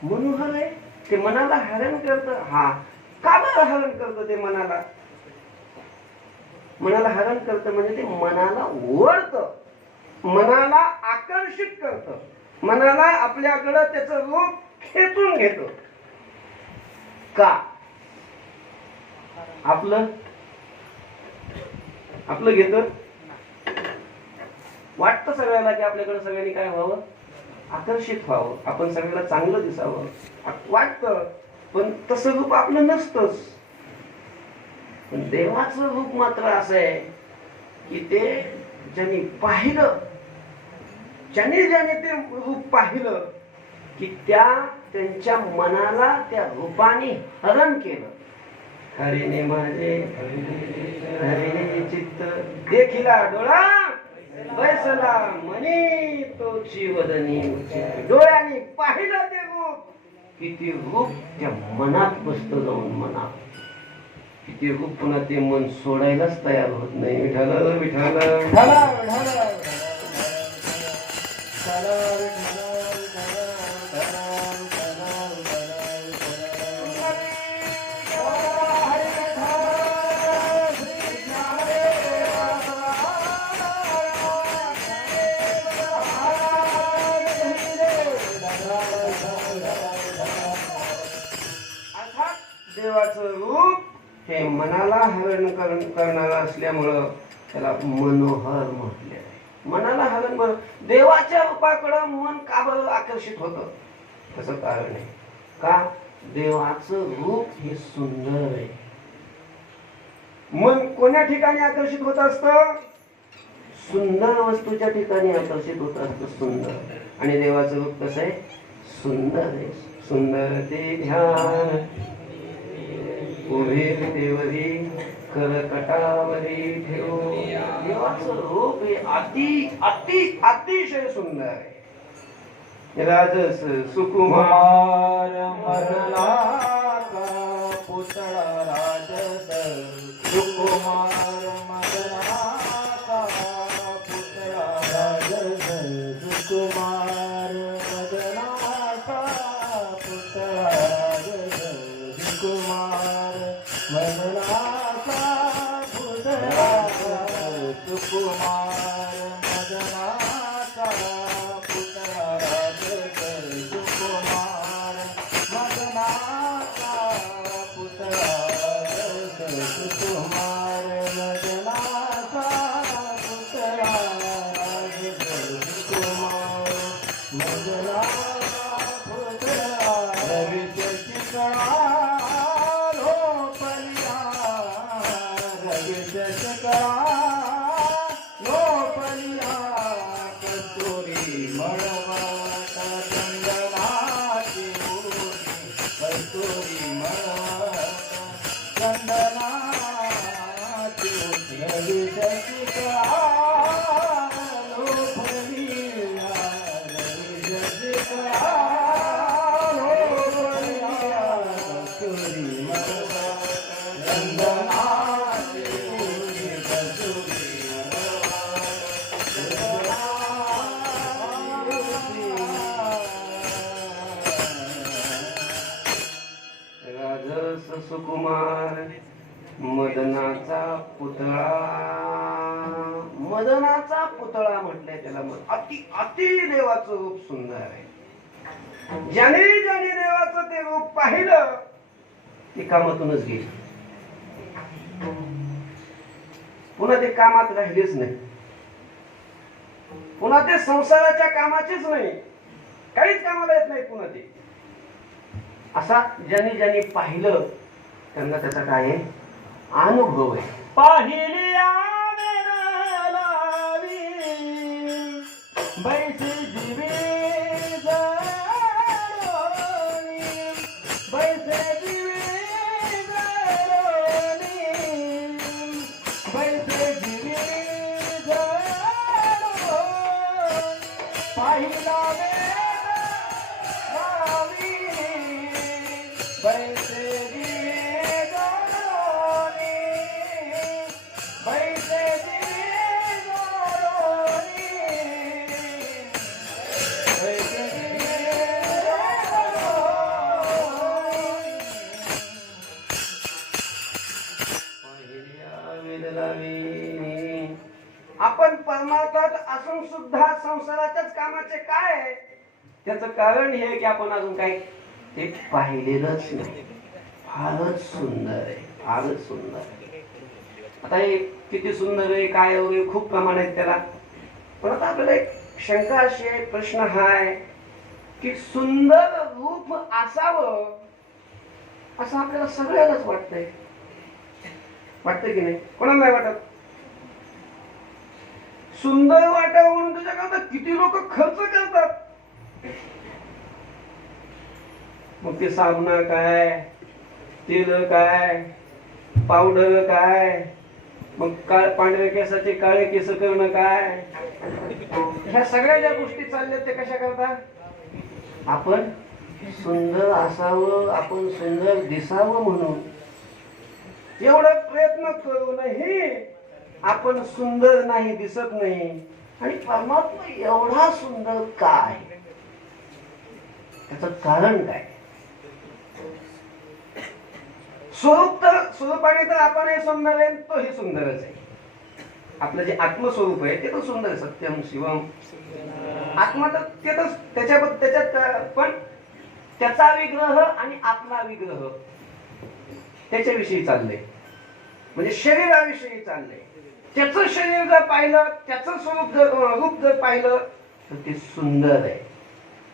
मनोहर आहे ते मनाला हरण करतं. हा का बरं हरण करतं? ते मनाला हरण करतं म्हणजे ते मनाला ओढतं, मनाला आकर्षित करतं, मनाला आपल्याकडं त्याचं रूप खेचून घेतो. का? आपलं घेतं. वाटतं सगळ्याला की आपल्याकडे सगळ्यांनी काय व्हावं? आकर्षित व्हावं, आपण सगळ्याला चांगलं दिसावं वाटतं, पण तसं रूप आपलं नसतंच. पण देवाचं रूप मात्र असं आहे की ते ज्यांनी पाहिलं, ज्याने ते रूप पाहिलं की त्यांच्या मनाला त्या रूपाने हरण केलं. हरीने माझे हरीने चित्त देखिला डोळा बैसला मनी तोची वदनी. डोळ्याने पाहिलं ते रूप, किती रूप त्या मनात बसतं जाऊन. मनात किती रूप, पुन्हा ते मन सोडायलाच तयार होत नाही. विठाला विठाला देवाचं रूप हे मनाला हरण करणारं असल्यामुळं त्याला मनोहर म्हटले आहे. मनाला हरण बरं. देवाच्या रूपाकडं मन का बरं आकर्षित होतं? त्याचं कारण आहे का? देवाचं रूप हे सुंदर आहे. मन कोण्या ठिकाणी आकर्षित होत असतं? सुंदर वस्तूच्या ठिकाणी आकर्षित होत असतं. सुंदर. आणि देवाचं रूप कसं आहे? सुंदर आहे. सुंदर ते ध्यान उभे देवरी करकटावरी ठेवू. देवाचं रूप हे अतिशय सुंदर आहे. राजस सुकुमार कुमार मदनाचा पुतळा राजस सुकुमार मदनाचा पुतळा राजस सुकुमार मदनाचा पुतळा राजस सुकुमार मदनाचा पुतळा सुकुमार मदनाचा पुतळा राजस सुकुमार मदनाचा पुतळा राजस सुकुमार मदनाचा पुतळा राजस सुकुमार मदनाचा पुतळा रवीच्या शिकळा लोपलिया रवीच्या शिकळा लोपलिया कस्तुरी मळवट चंदनाची मूर्ती कस्तुरी मळवट चंदनाची मूर्ती रवीच्या शिकळा लोपलिया रवीच्या शिकळा लोपलिया कस्तुरी मळवट चंदनाची मूर्ती कस्तुरी राजस सुकुमार मदनाचा पुतळा. मदनाचा पुतळा म्हटलंय त्याला. अति अति देवाचं रूप सुंदर आहे. ज्याने ज्याने देवाचं ते रूप पाहिलं ते कामातूनच गेली. पुन्हा ते कामात राहिलेच नाही. पुन्हा ते संसाराच्या कामाचेच नाही. काहीच कामाला येत नाही पुन्हा ते. असा ज्यांनी ज्यांनी पाहिलं त्यांना त्याचा काय आहे अनुभव आहे. पाहिली लावी बैसी दिवे जळोनी बैसे दिवे जळोनी बैसे दिवे जळोनी पाहिला लावी बैसे दिवे जळोनी बैसे दिवे जळोनी बैसे दिवे जळोनी पाहिल्या वेदलावी. आपण परमार्थात असून सुद्धा संसाराच्याच कामाचे काय आहे? त्याचं कारण हे की आपण अजून काय ते पाहिलेलंच नाही. फारच सुंदर आहे. फारच सुंदर आहे. आता हे किती सुंदर आहे काय वगैरे खूप प्रमाण आहेत त्याला. पण आता आपल्याला एक शंका अशी आहे, प्रश्न हा आहे की सुंदर रूप असावं असं आपल्याला सगळ्यालाच वाटतंय. वाटतंय की नाही? कोणाला नाही वाटत? सुंदर वाटावं म्हणून त्याच्याकरता किती लोक खर्च करतात. मग ते साबण काय, तेल काय, पावडर काय, मग पांढऱ्या केसाचे काळे केस करणं काय, ह्या सगळ्या ज्या गोष्टी चालल्यात ते कशा करता? आपण सुंदर असावं, आपण सुंदर दिसावं म्हणून. एवढा प्रयत्न करूनही आपण सुंदर नाही, दिसत नाही. आणि परमात्मा एवढा सुंदर का आहे? त्याचं कारण काय? स्वरूपाने तर आपण हे सुंदर आहे, तोही सुंदरच आहे. आपलं जे आत्मस्वरूप आहे ते तर सुंदर आहे. सत्यम शिवम आत्मा तर ते तर त्याच्यात पण त्याचा विग्रह आणि आपला विग्रह त्याच्याविषयी चाललंय. म्हणजे शरीराविषयी चाललंय. त्याचं शरीर जर पाहिलं, त्याचं रूप जर पाहिलं तर ते सुंदर आहे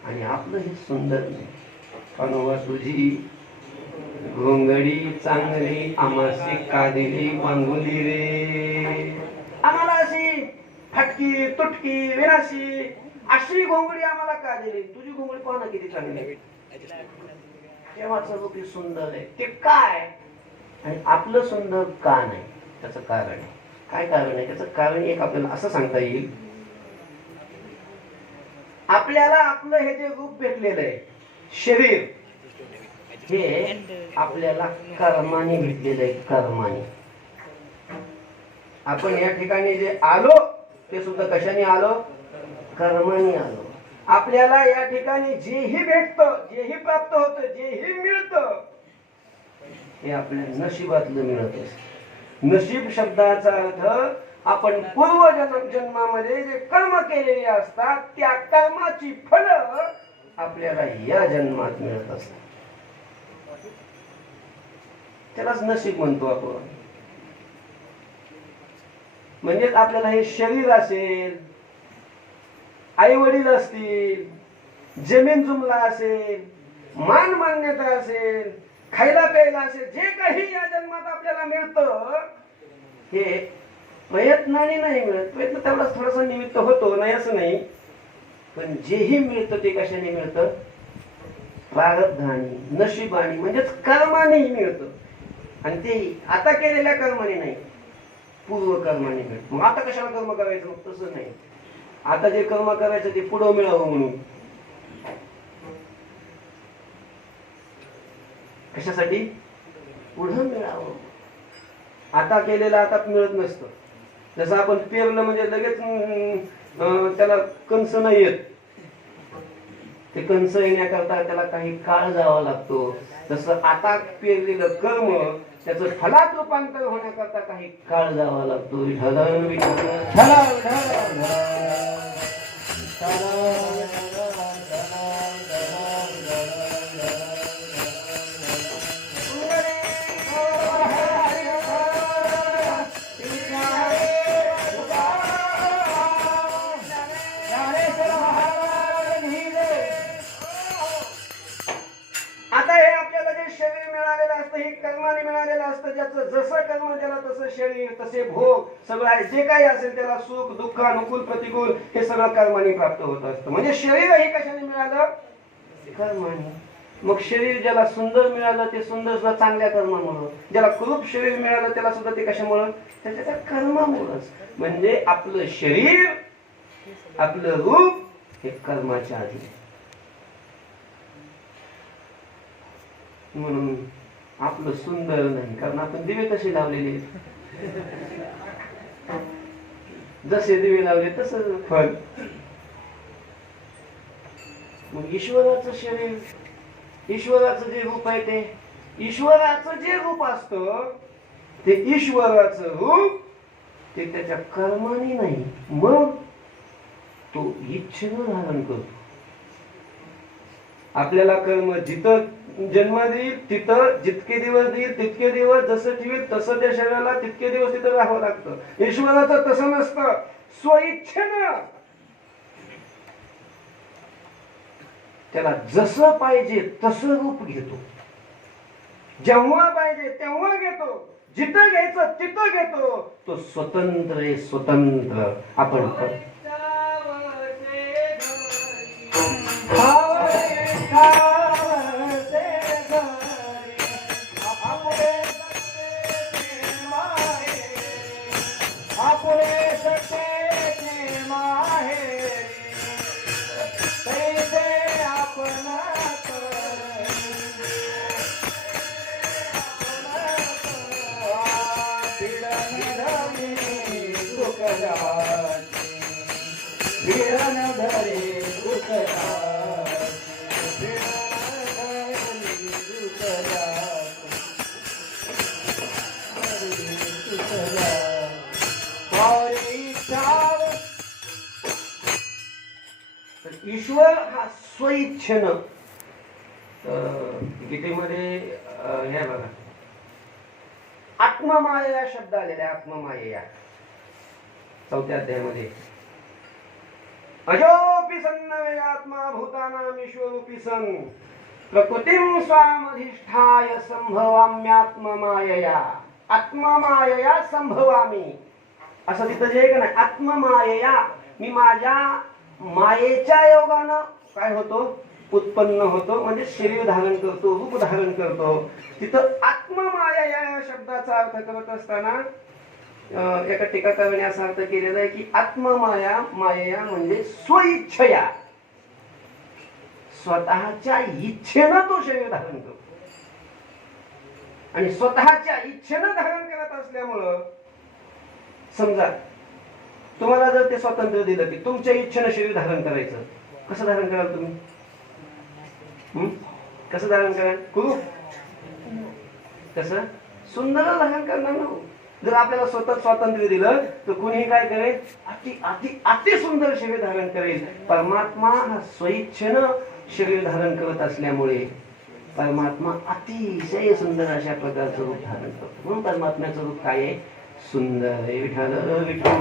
आणि आपलं हे सुंदर नाही. अनवा तुझी घोंगडी चांगली आम्हासी का दिली बांगुली रे. आम्हाला अशी फटकी तुटकी विनाशी अशी घोंगडी आम्हाला का दिली? तुझी घोंगडी पाहणं किती चांगली आहे. तेव्हाच रूप सुंदर आहे. ते काय आणि आपलं सुंदर का नाही? त्याचं कारण आहे. काय कारण आहे? त्याचं कारण एक आपल्याला असं सांगता येईल आपल्याला आपलं हे जे रूप भेटलेलं आहे शरीर, हे आपल्याला कर्माने भेटलेलं आहे. कर्माने आपण या ठिकाणी जे आलो ते सुद्धा कशाने आलो? कर्माने आलो. आपल्याला या ठिकाणी जेही भेटतं, जेही प्राप्त होतं, जेही मिळतं, हे आपल्या नशिबातलं मिळत असतं. नशीब शब्दाचा अर्थ आपण पूर्व जन्मामध्ये जे कर्म केलेले असतात त्या कर्माची फळ आपल्याला या जन्मात मिळत असतात. त्यालाच नशीब म्हणतो आपण. म्हणजेच आपल्याला हे शरीर असेल, आई वडील असतील, जमीन जुमला असेल, मान मान्यता असेल, खायला प्यायला असेल, जे काही या जन्मात आपल्याला मिळतं हे प्रयत्नाने नाही मिळत. प्रयत्न तेवढाच थोडासा निमित्त होतो, नाही असं नाही, पण जेही मिळतं ते कशाने मिळतं? प्रारब्धाने, नशिबाने, म्हणजेच कर्मानेही मिळतं. आणि ते आता केलेल्या कर्माने नाही, पूर्व कर्माने मिळतं. मग आता कशाला कर्म करायचं? मग तसं नाही. आता जे कर्म करायचं ते पुढं मिळावं म्हणून. कशासाठी? पुढं मिळावं. आता केलेलं आता मिळत नसतं. जसं आपण पेरलं म्हणजे लगेच त्याला कंस नाही येत. ते कंस येण्याकरता त्याला काही काळ जावा लागतो. जसं आता पेरलेलं कर्म त्याचं फलात रूपांतर होण्याकरता काही काळ जावा लागतो. आता हे आपल्याला जे शरीर मिळालेलं असतं हे कर्माने मिळालेलं असतं. ज्याचं जसं कर्म त्याला तसं शरीर, तसे भोग, सगळं जे काही असेल त्याला सुख दुःख अनुकूल प्रतिकूल हे सगळं कर्माने प्राप्त होत असतं. म्हणजे शरीर हे कशाने मिळालं? कर्माने. मग शरीर ज्याला सुंदर मिळालं ते सुंदर सुद्धा चांगल्या कर्मामुळं, ज्याला कुरूप शरीर मिळालं त्याला सुद्धा ते कशामुळं? त्याच्या कर्मामुळंच. म्हणजे आपलं शरीर, आपलं रूप हे कर्माच्या आधी. म्हणून आपलं सुंदर नाही, कारण आपण दिवे कसे लावलेले, जसे दिवे लावले तसं फळ. मग ईश्वराचं शरीर, ईश्वराचं जे रूप आहे ते, ईश्वराचं जे रूप असतं ते ईश्वराचं रूप ते त्याच्या कर्माने नाही, मग तो इच्छेनं धारण करतो. आपल्याला कर्म जिथं जन्म देईल तिथं जितके दिवस देईल तितके दिवस, जसं ठेवील तसं त्या शरीराला तितके दिवस तिथं राहावं लागतं. ईश्वराचं तसं नसतं. स्वइच्छेनं त्याला जसं पाहिजे तसं रूप घेतो, जेव्हा पाहिजे तेव्हा घेतो, जिथं घ्यायचं तिथं घेतो. तो स्वतंत्र आहे, स्वतंत्र. आपण ईश्वर हा स्वइच्छेनं, गीतेमध्ये हे बघा आत्ममाया या शब्द आलेला आहे. आत्ममाया 4थ्या अध्यायामध्ये, अजोपि सन्न आत्मा भूतानां ईश्वरूपी सन् प्रकृतिं स्वामधिष्ठाय संभवाम्यात्ममायया. आत्ममायया संभवामी असं तिथं जे का नाही, आत्ममायया मी माझ्या मायेच्या योगानं काय होतो? उत्पन्न होतो, म्हणजे शरीर धारण करतो, रूप धारण करतो. तिथं आत्ममाया या शब्दाचा अर्थ करत असताना एका टीकाकाराने असा अर्थ केलेला आहे की आत्ममाया, माया म्हणजे स्वइच्छया. स्वतःच्या इच्छेनं तो शरीर धारण करतो आणि स्वतःच्या इच्छेनं धारण करत असल्यामुळं समजा तुम्हाला जर ते स्वातंत्र्य दिलं की तुमच्या इच्छेनं शरीर धारण करायचं, कसं धारण कराल तुम्ही? कसं धारण कराल? कुरूप कसं सुंदर धारण करणार ना. जर आपल्याला स्वतः स्वातंत्र्य दिलं तर कुणीही काय करेल? अति अति अति सुंदर शरीर धारण करेल. परमात्मा हा स्वइच्छेनं शरीर धारण करत असल्यामुळे परमात्मा अतिशय सुंदर अशा प्रकारचं रूप धारण करतो. म्हणून परमात्म्याचं रूप काय आहे? सुंदर आहे. विठ्ठल विठ्ठल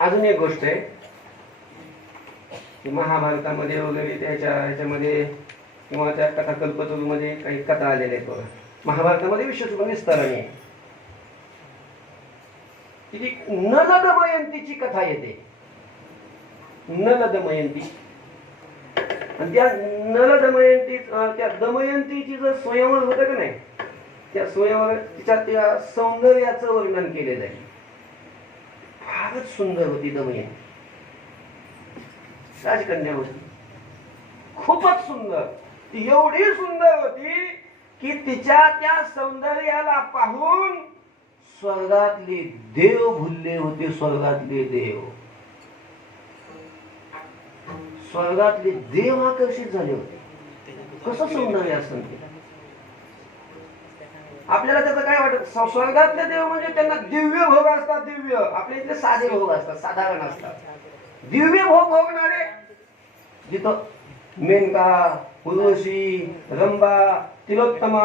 अजून एक गोष्ट आहे की महाभारतामध्ये वगैरे ह्याच्यामध्ये किंवा त्या कथाकल्पतरूमध्ये काही कथा आलेल्या आहेत बघा. महाभारतामध्ये विशेष विस्ताराने आहे. ती नल दमयंतीची कथा येते. नल दमयंती आणि त्या नल दमयंती त्या दमयंतीची जर स्वयंवर होतं का नाही, त्या स्वयंवर त्या सौंदर्याचं वर्णन केलेलं आहे. फारच सुंदर होती दमयंती, राजकन्या होती, खूपच सुंदर. ती एवढी सुंदर होती की तिच्या त्या सौंदर्याला पाहून स्वर्गातले देव भुलले होते. स्वर्गातले देव आकर्षित झाले होते. कसं सौंदर्य असतं ते आपल्याला त्याचं काय वाटत? स्वर्गातले देव म्हणजे त्यांना दिव्य भोग असतात. दिव्य आपल्या इथले साधे भोग असतात, साधारण असतात. दिव्य भोग भोगणारे जिथं मेनका, उर्वशी, रंभा, तिलोत्तमा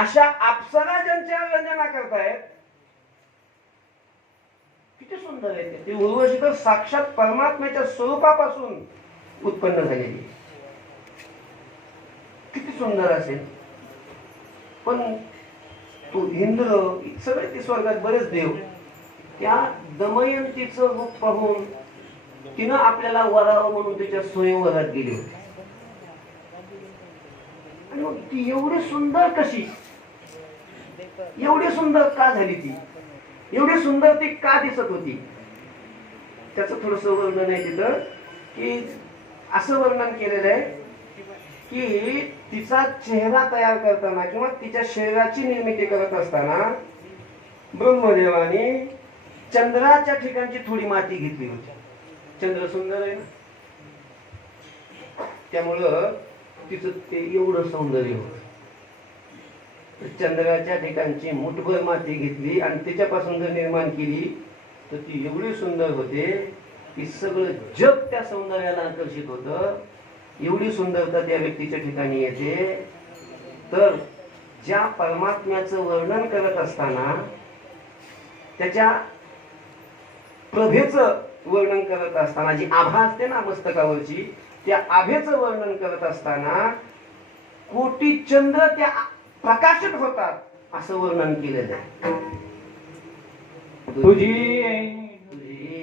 अशा अप्सरा ज्यांच्या रंजना करतायत, किती सुंदर आहे ते. उर्वशी तर साक्षात परमात्म्याच्या स्वरूपापासून उत्पन्न झालेली, किती सुंदर असेल. पण तो इंद्र सगळे ते स्वर्गात बरेच देव त्या दमयंतीचं रूप पाहून तिनं आपल्याला वरावं म्हणून तिच्या स्वयंवरात गेली होती. आणि मग ती एवढी सुंदर कशी, एवढी सुंदर का झाली? ती एवढी सुंदर ती का दिसत होती? त्याचं थोडस वर्णन आहे तिथं की असं वर्णन केलेलं आहे की तिचा चेहरा तयार करताना किंवा तिच्या शरीराची निर्मिती करत असताना ब्रह्मदेवाने चंद्राच्या ठिकाणची थोडी माती घेतली होती. चंद्र सुंदर आहे ना, त्यामुळं तिचं ते एवढं सौंदर्य होत. चंद्राच्या ठिकाणची मुठभर माती घेतली आणि त्याच्यापासून जर निर्माण केली तर ती एवढी सुंदर होते की सगळं जग त्या सौंदर्याला आकर्षित होतं. एवढी सुंदरता त्या व्यक्तीच्या ठिकाणी येते. तर ज्या परमात्म्याचं वर्णन करत असताना त्याच्या प्रभेचं वर्णन करत असताना जी आभा असते ना मस्तकावरची, त्या आभेचं वर्णन करत असताना कोटी चंद्र त्या प्रकाशित होतात असं वर्णन केलेलं आहे. तुझी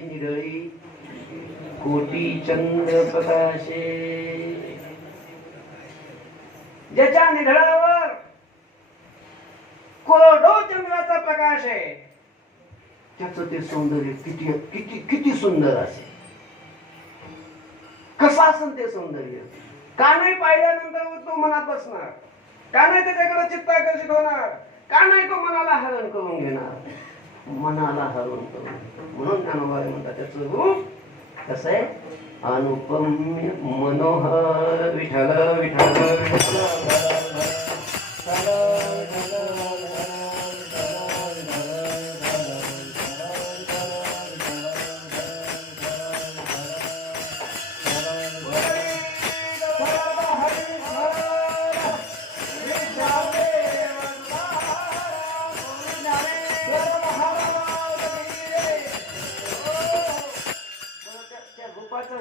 निरळी कोटी चंद्र प्रकाशे, ज्याच्या निधळावर कोरडो चंद्राचा प्रकाश आहे, त्याचं ते सौंदर्य किती किती किती सुंदर असेल. कसं असेल ते सौंदर्य? का नाही पाहिल्यानंतर तो मनात बसणार? का नाही त्याच्याकडे चित्त आकर्षित होणार? का नाही तो मनाला हरण करून घेणार? मनाला हरण करून. म्हणून ज्ञानोबा म्हणतात त्याचं रूप कसं आहे? अनुपम्य मनोहर. विठ्ठल विठ्ठल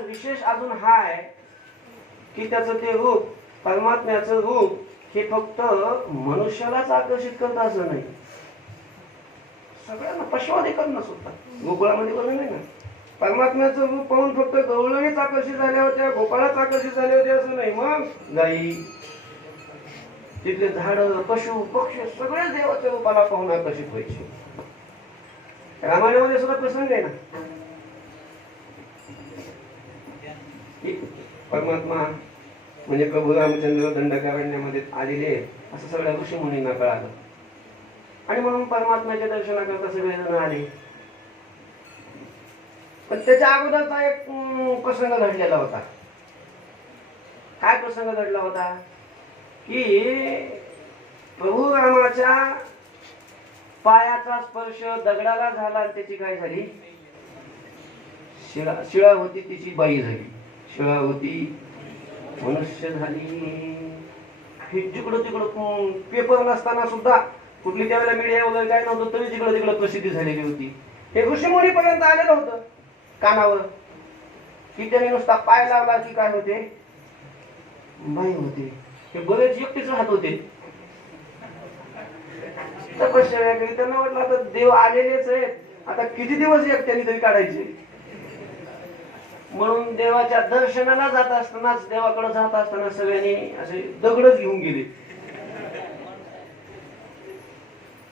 विशेष अजून हा आहे की त्याचं ते रूप, परमात्म्याचं रूप हे फक्त मनुष्यालाच आकर्षित करत असं नाही, सगळ्यांना पशुआधिकांना सुद्धा. गोकुळामध्ये वर्णन आहे ना, परमात्म्याचं रूप पाहून फक्त गवळणीच आकर्षित झाल्या होत्या, गोपाळाच आकर्षित झाले होते असं नाही. मग गाई, तिथले झाड, पशु पक्षी सगळेच देवाच्या रूपाला पाहून आकर्षित व्हायचे. रामायणामध्ये सुद्धा प्रसंग आहे ना, की परमात्मा म्हणजे प्रभू रामचंद्र दंडकारण्यामध्ये आलेले असं सगळ्या ऋषी मुनींना कळालं आणि म्हणून परमात्म्याच्या दर्शनाकरता सगळेजण आले. पण त्याच्या अगोदरचा एक प्रसंग घडलेला होता. काय प्रसंग घडला होता की प्रभू रामाच्या पायाचा स्पर्श दगडाला झाला आणि त्याची काय झाली, शिळा होती तिची बाई झाली, शिळा होती मनुष्य झाली. हे जिकडं तिकडं पेपर नसताना सुद्धा, कुठली त्यावेळेला मीडिया वगैरे काय नव्हतं तरी जिकडं तिकडं प्रसिद्धी झालेली होती. हे ऋषीमुनी पर्यंत आलेलं होतं कानावर, की त्याने नुसता पाय लावला की काय होते, बाई होते. हे बरेच एकटीच राहत होते तपश्चर्या केली. त्यांना म्हटलं आता देव आलेलेच आहेत, आता किती दिवस एकट्याने तरी काढायचे. म्हणून देवाच्या दर्शनाला जात असतानाच, देवाकडे जात असताना सगळ्यांनी असे दगडच घेऊन गेले.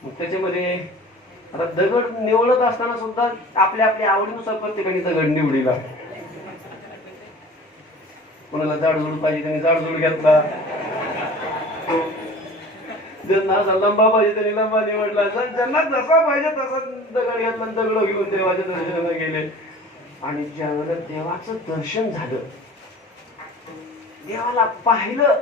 मग त्याच्यामध्ये आता दगड निवडत असताना सुद्धा आपल्या आपल्या आवडीनुसार प्रत्येकाने दगड निवडीला. कोणाला जाडजूड पाहिजे त्यांनी जाडजूड घेतला, ज्यांना असा लंबा पाहिजे त्यांनी लंबा निवडला, ज्यांना जसा पाहिजे तसा दगड घेतला, दगड घेऊन देवाच्या दर्शनाला गेले. आणि ज्यावेळेला देवाचं दर्शन झालं, देवाला पाहिलं,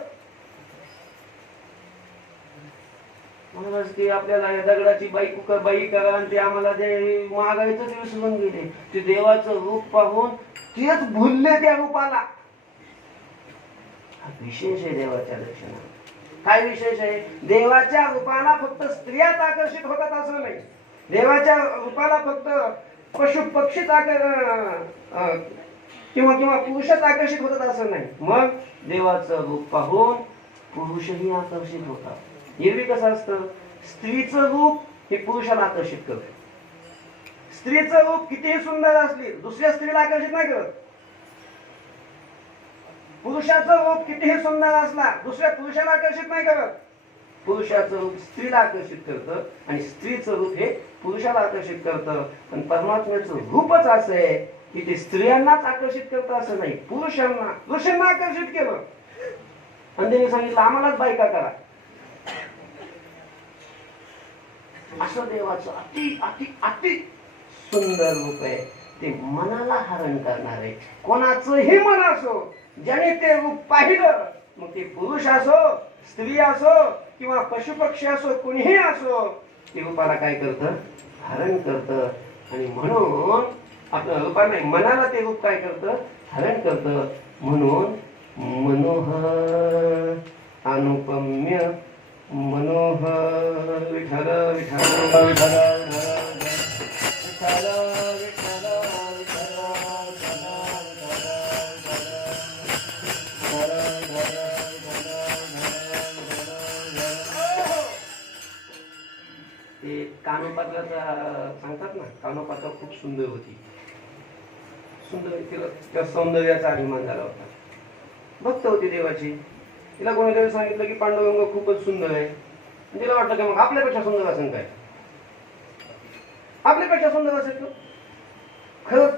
म्हणूनच ते आपल्याला दगडाची बाई करा आणि ते आम्हाला ते मागायचंच विसरून गेले. ते देवाचं रूप पाहून तेच भुलले त्या रूपाला. विशेष आहे देवाच्या दर्शनात. काय विशेष आहे, देवाच्या रूपाला फक्त स्त्रियाच आकर्षित होतात असं नाही, देवाच्या रूपाला फक्त पशु पक्षीच किंवा पुरुषच आकर्षित होतात असं नाही. मग देवाचं रूप पाहून पुरुषही आकर्षित होतात. एरवी कसं असतं, स्त्रीचं रूप हे पुरुषाला आकर्षित करतं. स्त्रीचं रूप कितीही सुंदर असली दुसऱ्या स्त्रीला आकर्षित नाही करत. पुरुषाचं रूप कितीही सुंदर असला दुसऱ्या पुरुषाला आकर्षित नाही करत. पुरुषाचं रूप स्त्रीला आकर्षित करतं आणि स्त्रीचं रूप हे पुरुषाला आकर्षित करतं. पण परमात्म्याचं रूपच असं आहे की ते स्त्रियांनाच आकर्षित करतं असं नाही, पुरुषांना, ऋषींना आकर्षित केलं. आणि त्यांनी सांगितलं आम्हालाच बायका करा. असं देवाचं अति अति अति सुंदर रूप आहे. ते मनाला हरण करणार आहे. कोणाचंही मन असो, ज्याने ते रूप पाहिलं, मग ते पुरुष असो, स्त्री असो किंवा पशुपक्षी असो, कुणीही असो, ते रूपाला काय करतं, हरण करतं. आणि म्हणून आपल्या रूपाने मनाला ते रूप काय करतं, हरण करतं. म्हणून मनोहर अनुपम्य मनोहर विठ्ठल विठ्ठल विठ्ठल विठ्ठल विठ्ठल ते कानोपात्राचा सांगतात ना, कानोपात्रा खूप सुंदर होती. सुंदर, तिला त्या सौंदर्याचा अभिमान झाला होता. भक्त होती देवाची. तिला कोणीतरी सांगितलं की पांडुरंग खूपच सुंदर आहे. तिला वाटलं की मग आपल्यापेक्षा सुंदर असेल काय, आपल्यापेक्षा सुंदर असेल तो खरं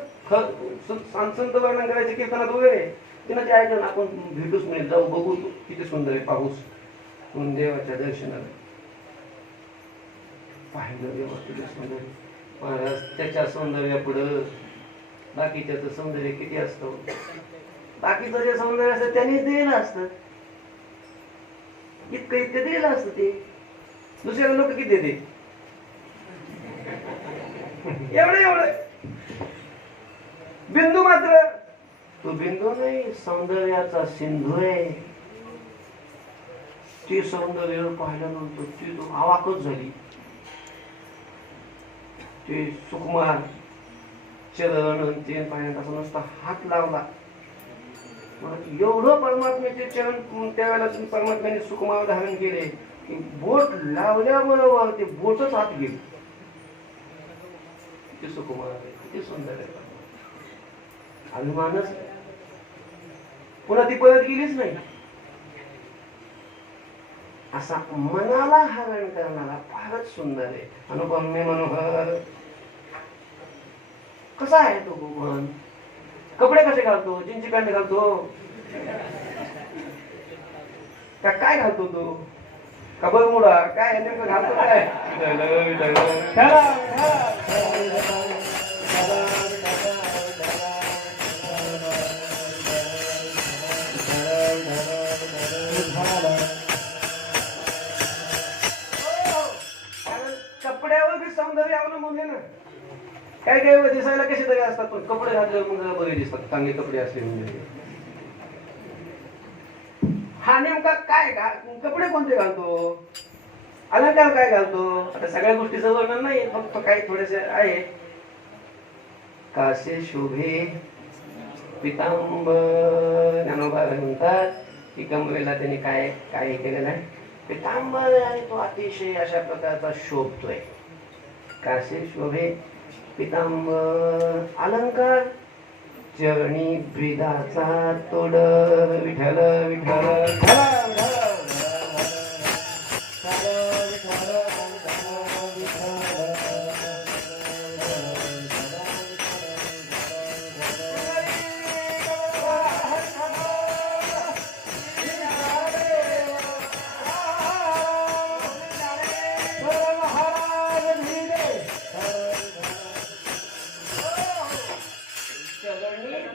संत वर्णन करायचे कीर्तनात वगैरे. तिनं ते ऐकलं ना, आपण भेटूच नाही, जाऊ बघू किती सुंदर आहे, पाहूस. म्हणून देवाच्या दर्शनाला पाहिलं, देवा किती सुंदर. महाराज त्याच्या सौंदर्यापुढं बाकीच्याचं सौंदर्य किती असतं. बाकीचं जे सौंदर्य असतं त्यांनीच दिलेलं असतं, इतकं दिलेलं असतं. ते दुसऱ्याला लोक किती देते, एवढं बिंदू मात्र. तो बिंदू नाही, सौंदर्याचा सिंधू आहे. ते सौंदर्य पाहिल्यानंतर ती आवाकच झाली. ते सुकुमार चरण ते पाण्यात असं नुसता हात लावला. एवढं परमात्म्याचे चरण त्यावेळेला तुम्ही परमात्म्याने सुकुमार धारण केले की बोट लावल्याबरोबर ते बोटच आत गेली. किती सुकुमार आहे, किती सुंदर आहे. अभिमानच नाही. पुन्हा ती परत गेलीच नाही. असा मनाला हरण करणारा फारच सुंदर आहे. अनुपम्य मनोहर कसा आहे तो भगवान. कपडे कसे घालतो, जीन्सची पॅन्ट घालतो का काय घालतो तो, का बरमुडा काय नेमकं घालतो काय. कपड्यावर बी सौंदर्य अवलंबून आहे ना. काय काय दिसायला कसे तरी असतात पण कपडे घातले मग बरे दिसतात. चांगले कपडे असले म्हणजे. हा नेमका काय कपडे कोणते घालतो, अलंकार काय घालतो. आता सगळ्या गोष्टीचं वर्णन नाही, फक्त काही थोडेसे आहे. कासे शोभे पितांबर. ज्ञानोबा म्हणतात की कमरेला त्यांनी काय काय केलेलं आहे, पितांबर आहे तो अतिशय अशा प्रकारचा शोभतोय. कासे शोभे पितांबर. अलंकार चरणी ब्रिदाचा तोड. विठ्ठल विठ्ठल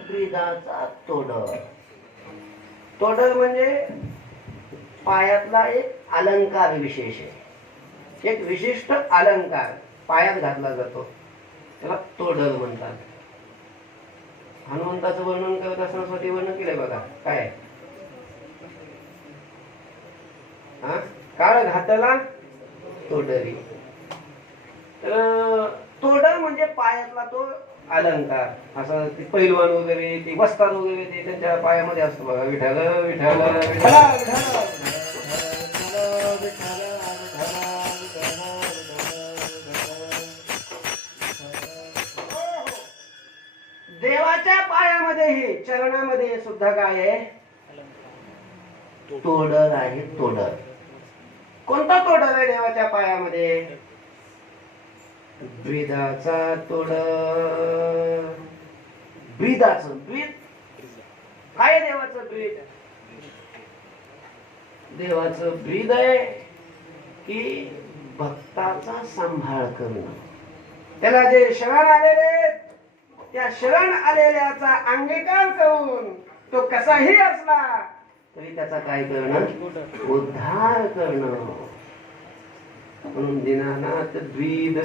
ब्रिदाचा तोडर. तोडर म्हणजे पायातला एक अलंकार विशेष आहे. एक विशिष्ट अलंकार पायात घातला जातो त्याला तोडर म्हणतात. हनुमंताचं वर्णन करत असताना स्वतः वर्णन केलंय बघा. काय काळ घातला तोडरी. तर तोडर म्हणजे पायातला तो अलंकार. असं ते पैलवान वगैरे ते वस्ताद वगैरे ते त्यांच्या पायामध्ये असतो बघा. विठ्ठल विठ्ठल देवाच्या पायामध्येही चरणामध्ये सुद्धा काय आहे, तोडर आहे. तोडर कोणता तोडर आहे देवाच्या पायामध्ये. ब्रीदाचा तोड. ब्रीदाचं ब्रीद काय आहे देवाचं ब्रीद. देवाचं ब्रीद आहे की भक्ताचा सांभाळ करणं. त्याला जे शरण आलेले त्या शरण आलेल्याचा अंगीकार करून तो कसाही असला तरी त्याचा काय करणं, उद्धार करणं. म्हणून दीनानाथ द्विध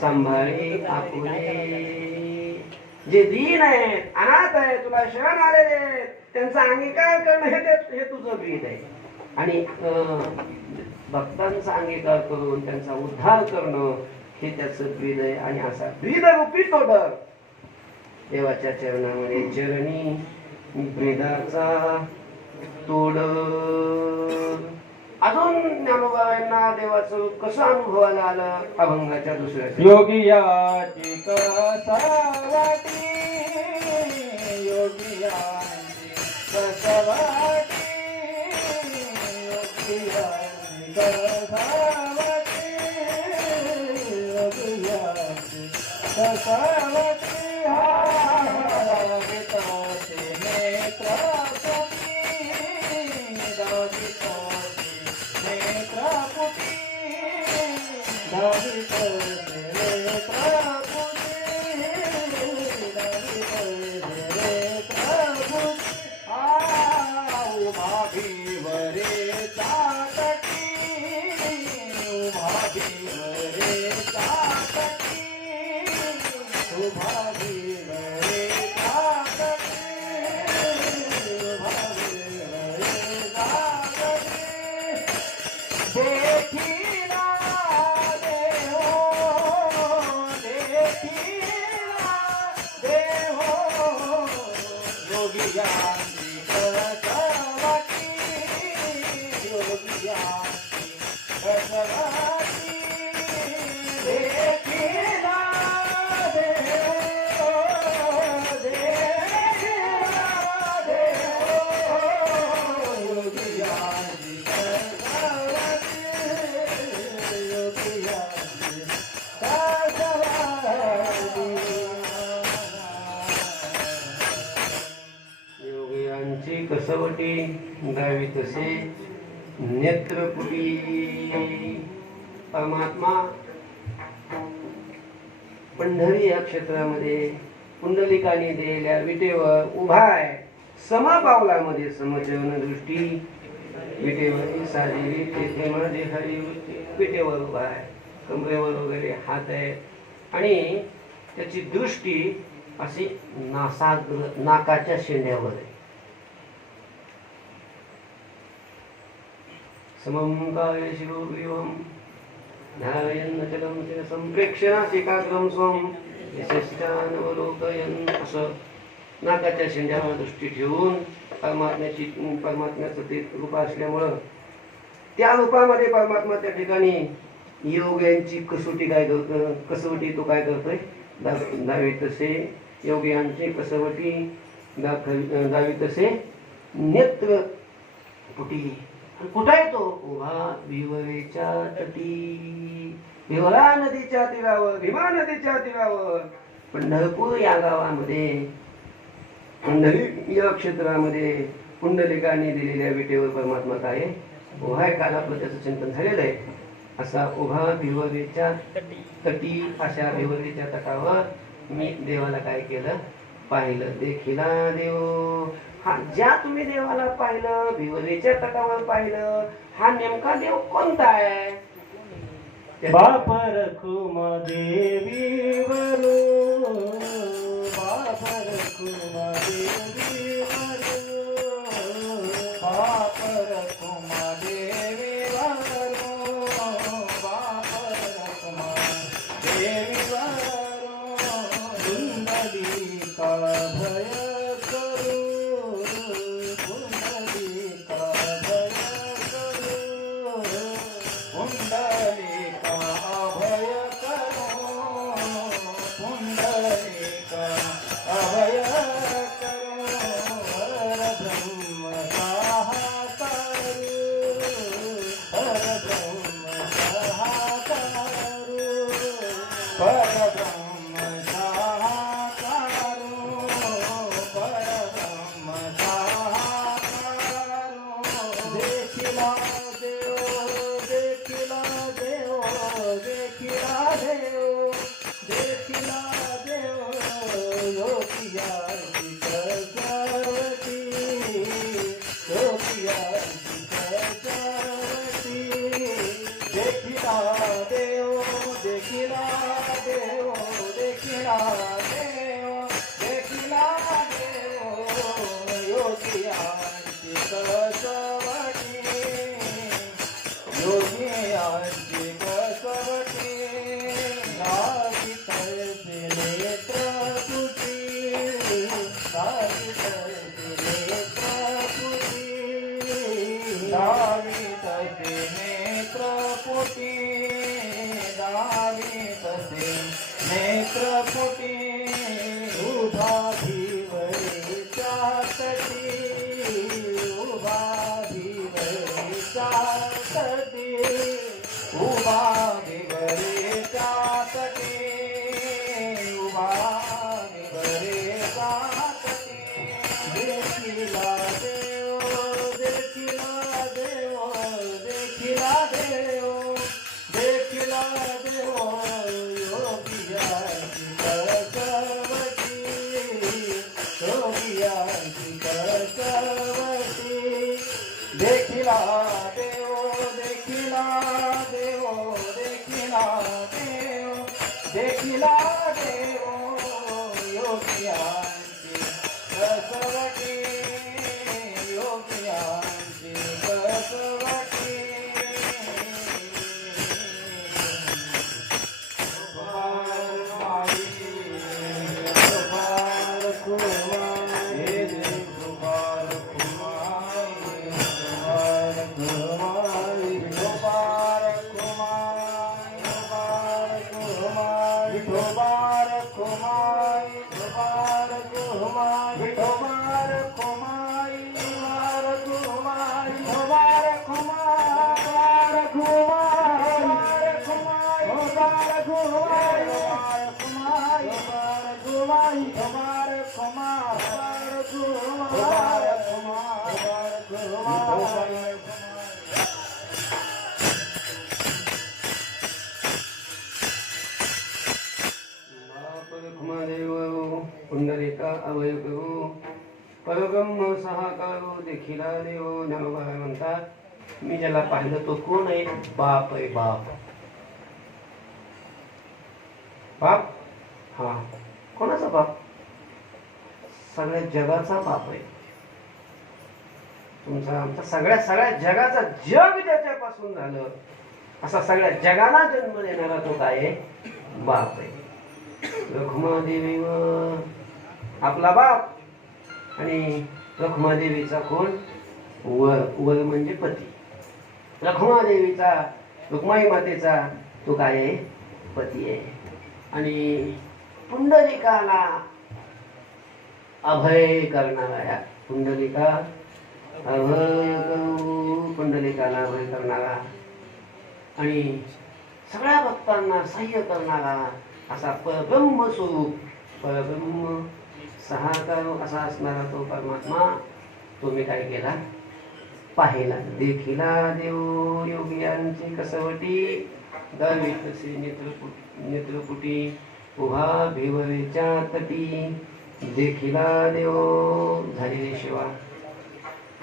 सांभाळी आपुले. जे दीन आहेत, अनाथ आहे, तुला शरण आलेले आहेत, त्यांचा अंगीकार करणं हे तुझं ब्रीद आहे. आणि भक्तांचा अंगीकार करून त्यांचा उद्धार करणं हे त्याचं ब्रीद आहे. आणि असा ब्रीद रूपी तोडर देवाच्या चरणामध्ये. चरणी ब्रीदाचा तोड. अजून ज्ञानोबांना देवाचं कसं अनुभवायला आलं. अभंगाच्या दुसऱ्या योगियाची कथा वाटी. योगियाची कथा वाटी. योगियाची कथा वाटी. योगियाची कथा वाटी. दाविताचे नेत्र देखिला देव कसवटी गावी तसे नेत्रपुटी परमात्मा पंढरी या क्षेत्रामध्ये कुंडलिकाने दिलेल्या विटेवर उभा आहे. समपावलामध्ये समचरण दृष्टी विटेवरी साजेली तेथे माझे हरी विटेवर उभा आहे. कमरेवर वगैरे हात आहे आणि त्याची दृष्टी अशी नाकाच्या शेंड्यावर आहे. समं काय शिवग्रीवं ध्यायन्नचलं संप्रेक्षणासिकाग्रं स्वं विशिष्टानवलोकयन्. असं नाकाच्या शेंड्यावर दृष्टी ठेवून परमात्म्याचं ते रूप असल्यामुळं त्या रूपामध्ये परमात्मा त्या ठिकाणी योग्यांची कसोटी काय करतो, कसवटी तो काय करतोय दावी तसे योग्यांची कसवटी दावी तसे नेत्रपुटी. कुठं आहे तो? उभा भिवरेच्या तटी, भिवरा नदीच्या तीरावर, भीमा नदीच्या तीरावर पंढरपूर या गावामध्ये पंढरी या क्षेत्रामध्ये कुंडलिकाने दिलेल्या विटेवर परमात्मा काय उभा आहे. काल आपलं त्याचं चिंतन झालेलं आहे. असा उभा भिवरेच्या तटी, अशा भिवरेच्या तटावर मी देवाला काय केलं? पाहिलं. देखिला देव. हा ज्या तुम्ही देवाला पाहिलं, भिवरेच्या तटावर पाहिलं, हा नेमका देव कोणता आहे? बाप रखुमा देवी वरो, बाप रखुमा देवी वरो, बाप रखुमा देवी वरो, बाप रखुमा देवी वरो. कुंडलिका भय करो, कुंडलिका भय करो, कुंडलिका अभय करो, कुंडलिका अभय करो. परब्रह्म साहाकारो, परब्रह्म साहाकारो, परब्रह्म साहाकारो, परब्रह्म साहाकारो. देखिला देव, देखिला देव, देखिला देव, देखिला देव. योगियाची कसवटी, योगियाची कसवटी. देखिला देव, देखिला देव, देखिला देव, देखिला देव. योगियाची कसवटी, योगियाची कसवटी. नागी तळसे नेत्रपुटी, नागी तळसे नेत्रपुटी, नागी तळसे नेत्रपुटी, नागी तळसे नेत्रपुटी. उभा भिवरेच्या तटी, उभा भिवरेच्या तटी, उभा भिवरेच्या तटी, उभा भिवरेच्या तटी. देखिला देव, देखिला देव, देखिला देव, देखिला देव. योगियाची कसवटी, योगियाची कसवटी. देखिला देव, देखिला देव, देखिला देव, देखिला देव. योगियाची कसवटी, योगियाची कसवटी. कुमार विठ्ठल साई परखुमादेव पुंडलिका अभय करू परब्रह्म सहाकारो देखिला देव ज्ञानोबा म्हणतात मी ज्याला पाहिलं तो कोण आहे बाप आहे बाप बाप हा कोणाचा बाप सगळ्या जगाचा बाप आहे तुमचा आमचा सगळ्या जगाचा जग त्याच्यापासून झालं असा सगळ्या जगाला जन्म देणारा तो काय आहे बाप आहे रखुमादेवी आपला बाप आणि रखुमादेवीचा कोण वर वर म्हणजे पती रखुमादेवीचा रुक्माई मातेचा तो काय आहे पती आहे आणि पुंडलिकाला अभय करणारा पुंडलिका अभय करू पुंडलिकाला अभय करणारा आणि सगळ्या भक्तांना सहाय्य करणारा असा परब्रह्म स्वरूप परब्रह्म सहाकार असा असणारा तो परमात्मा तो मी काय केला पाहिला देखिला देव योगियांची कसवटी गावी तसे नेत्रपुटी उभा भिवरेच्या तटी देखिला देव झालेली सेवा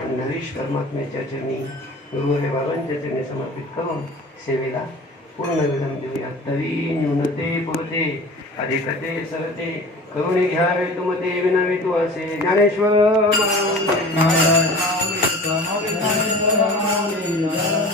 नरेश परमात्म्याच्या चरणी गुरुवरे बाबांच्या चरणी समर्पित करून सेवेला पूर्ण विलंब देऊया तरी न्यूनते पुरते अधिकते सरते करुणे घ्यावे तुमते विनावे तू असे ज्ञानेश्वर नारायण नाम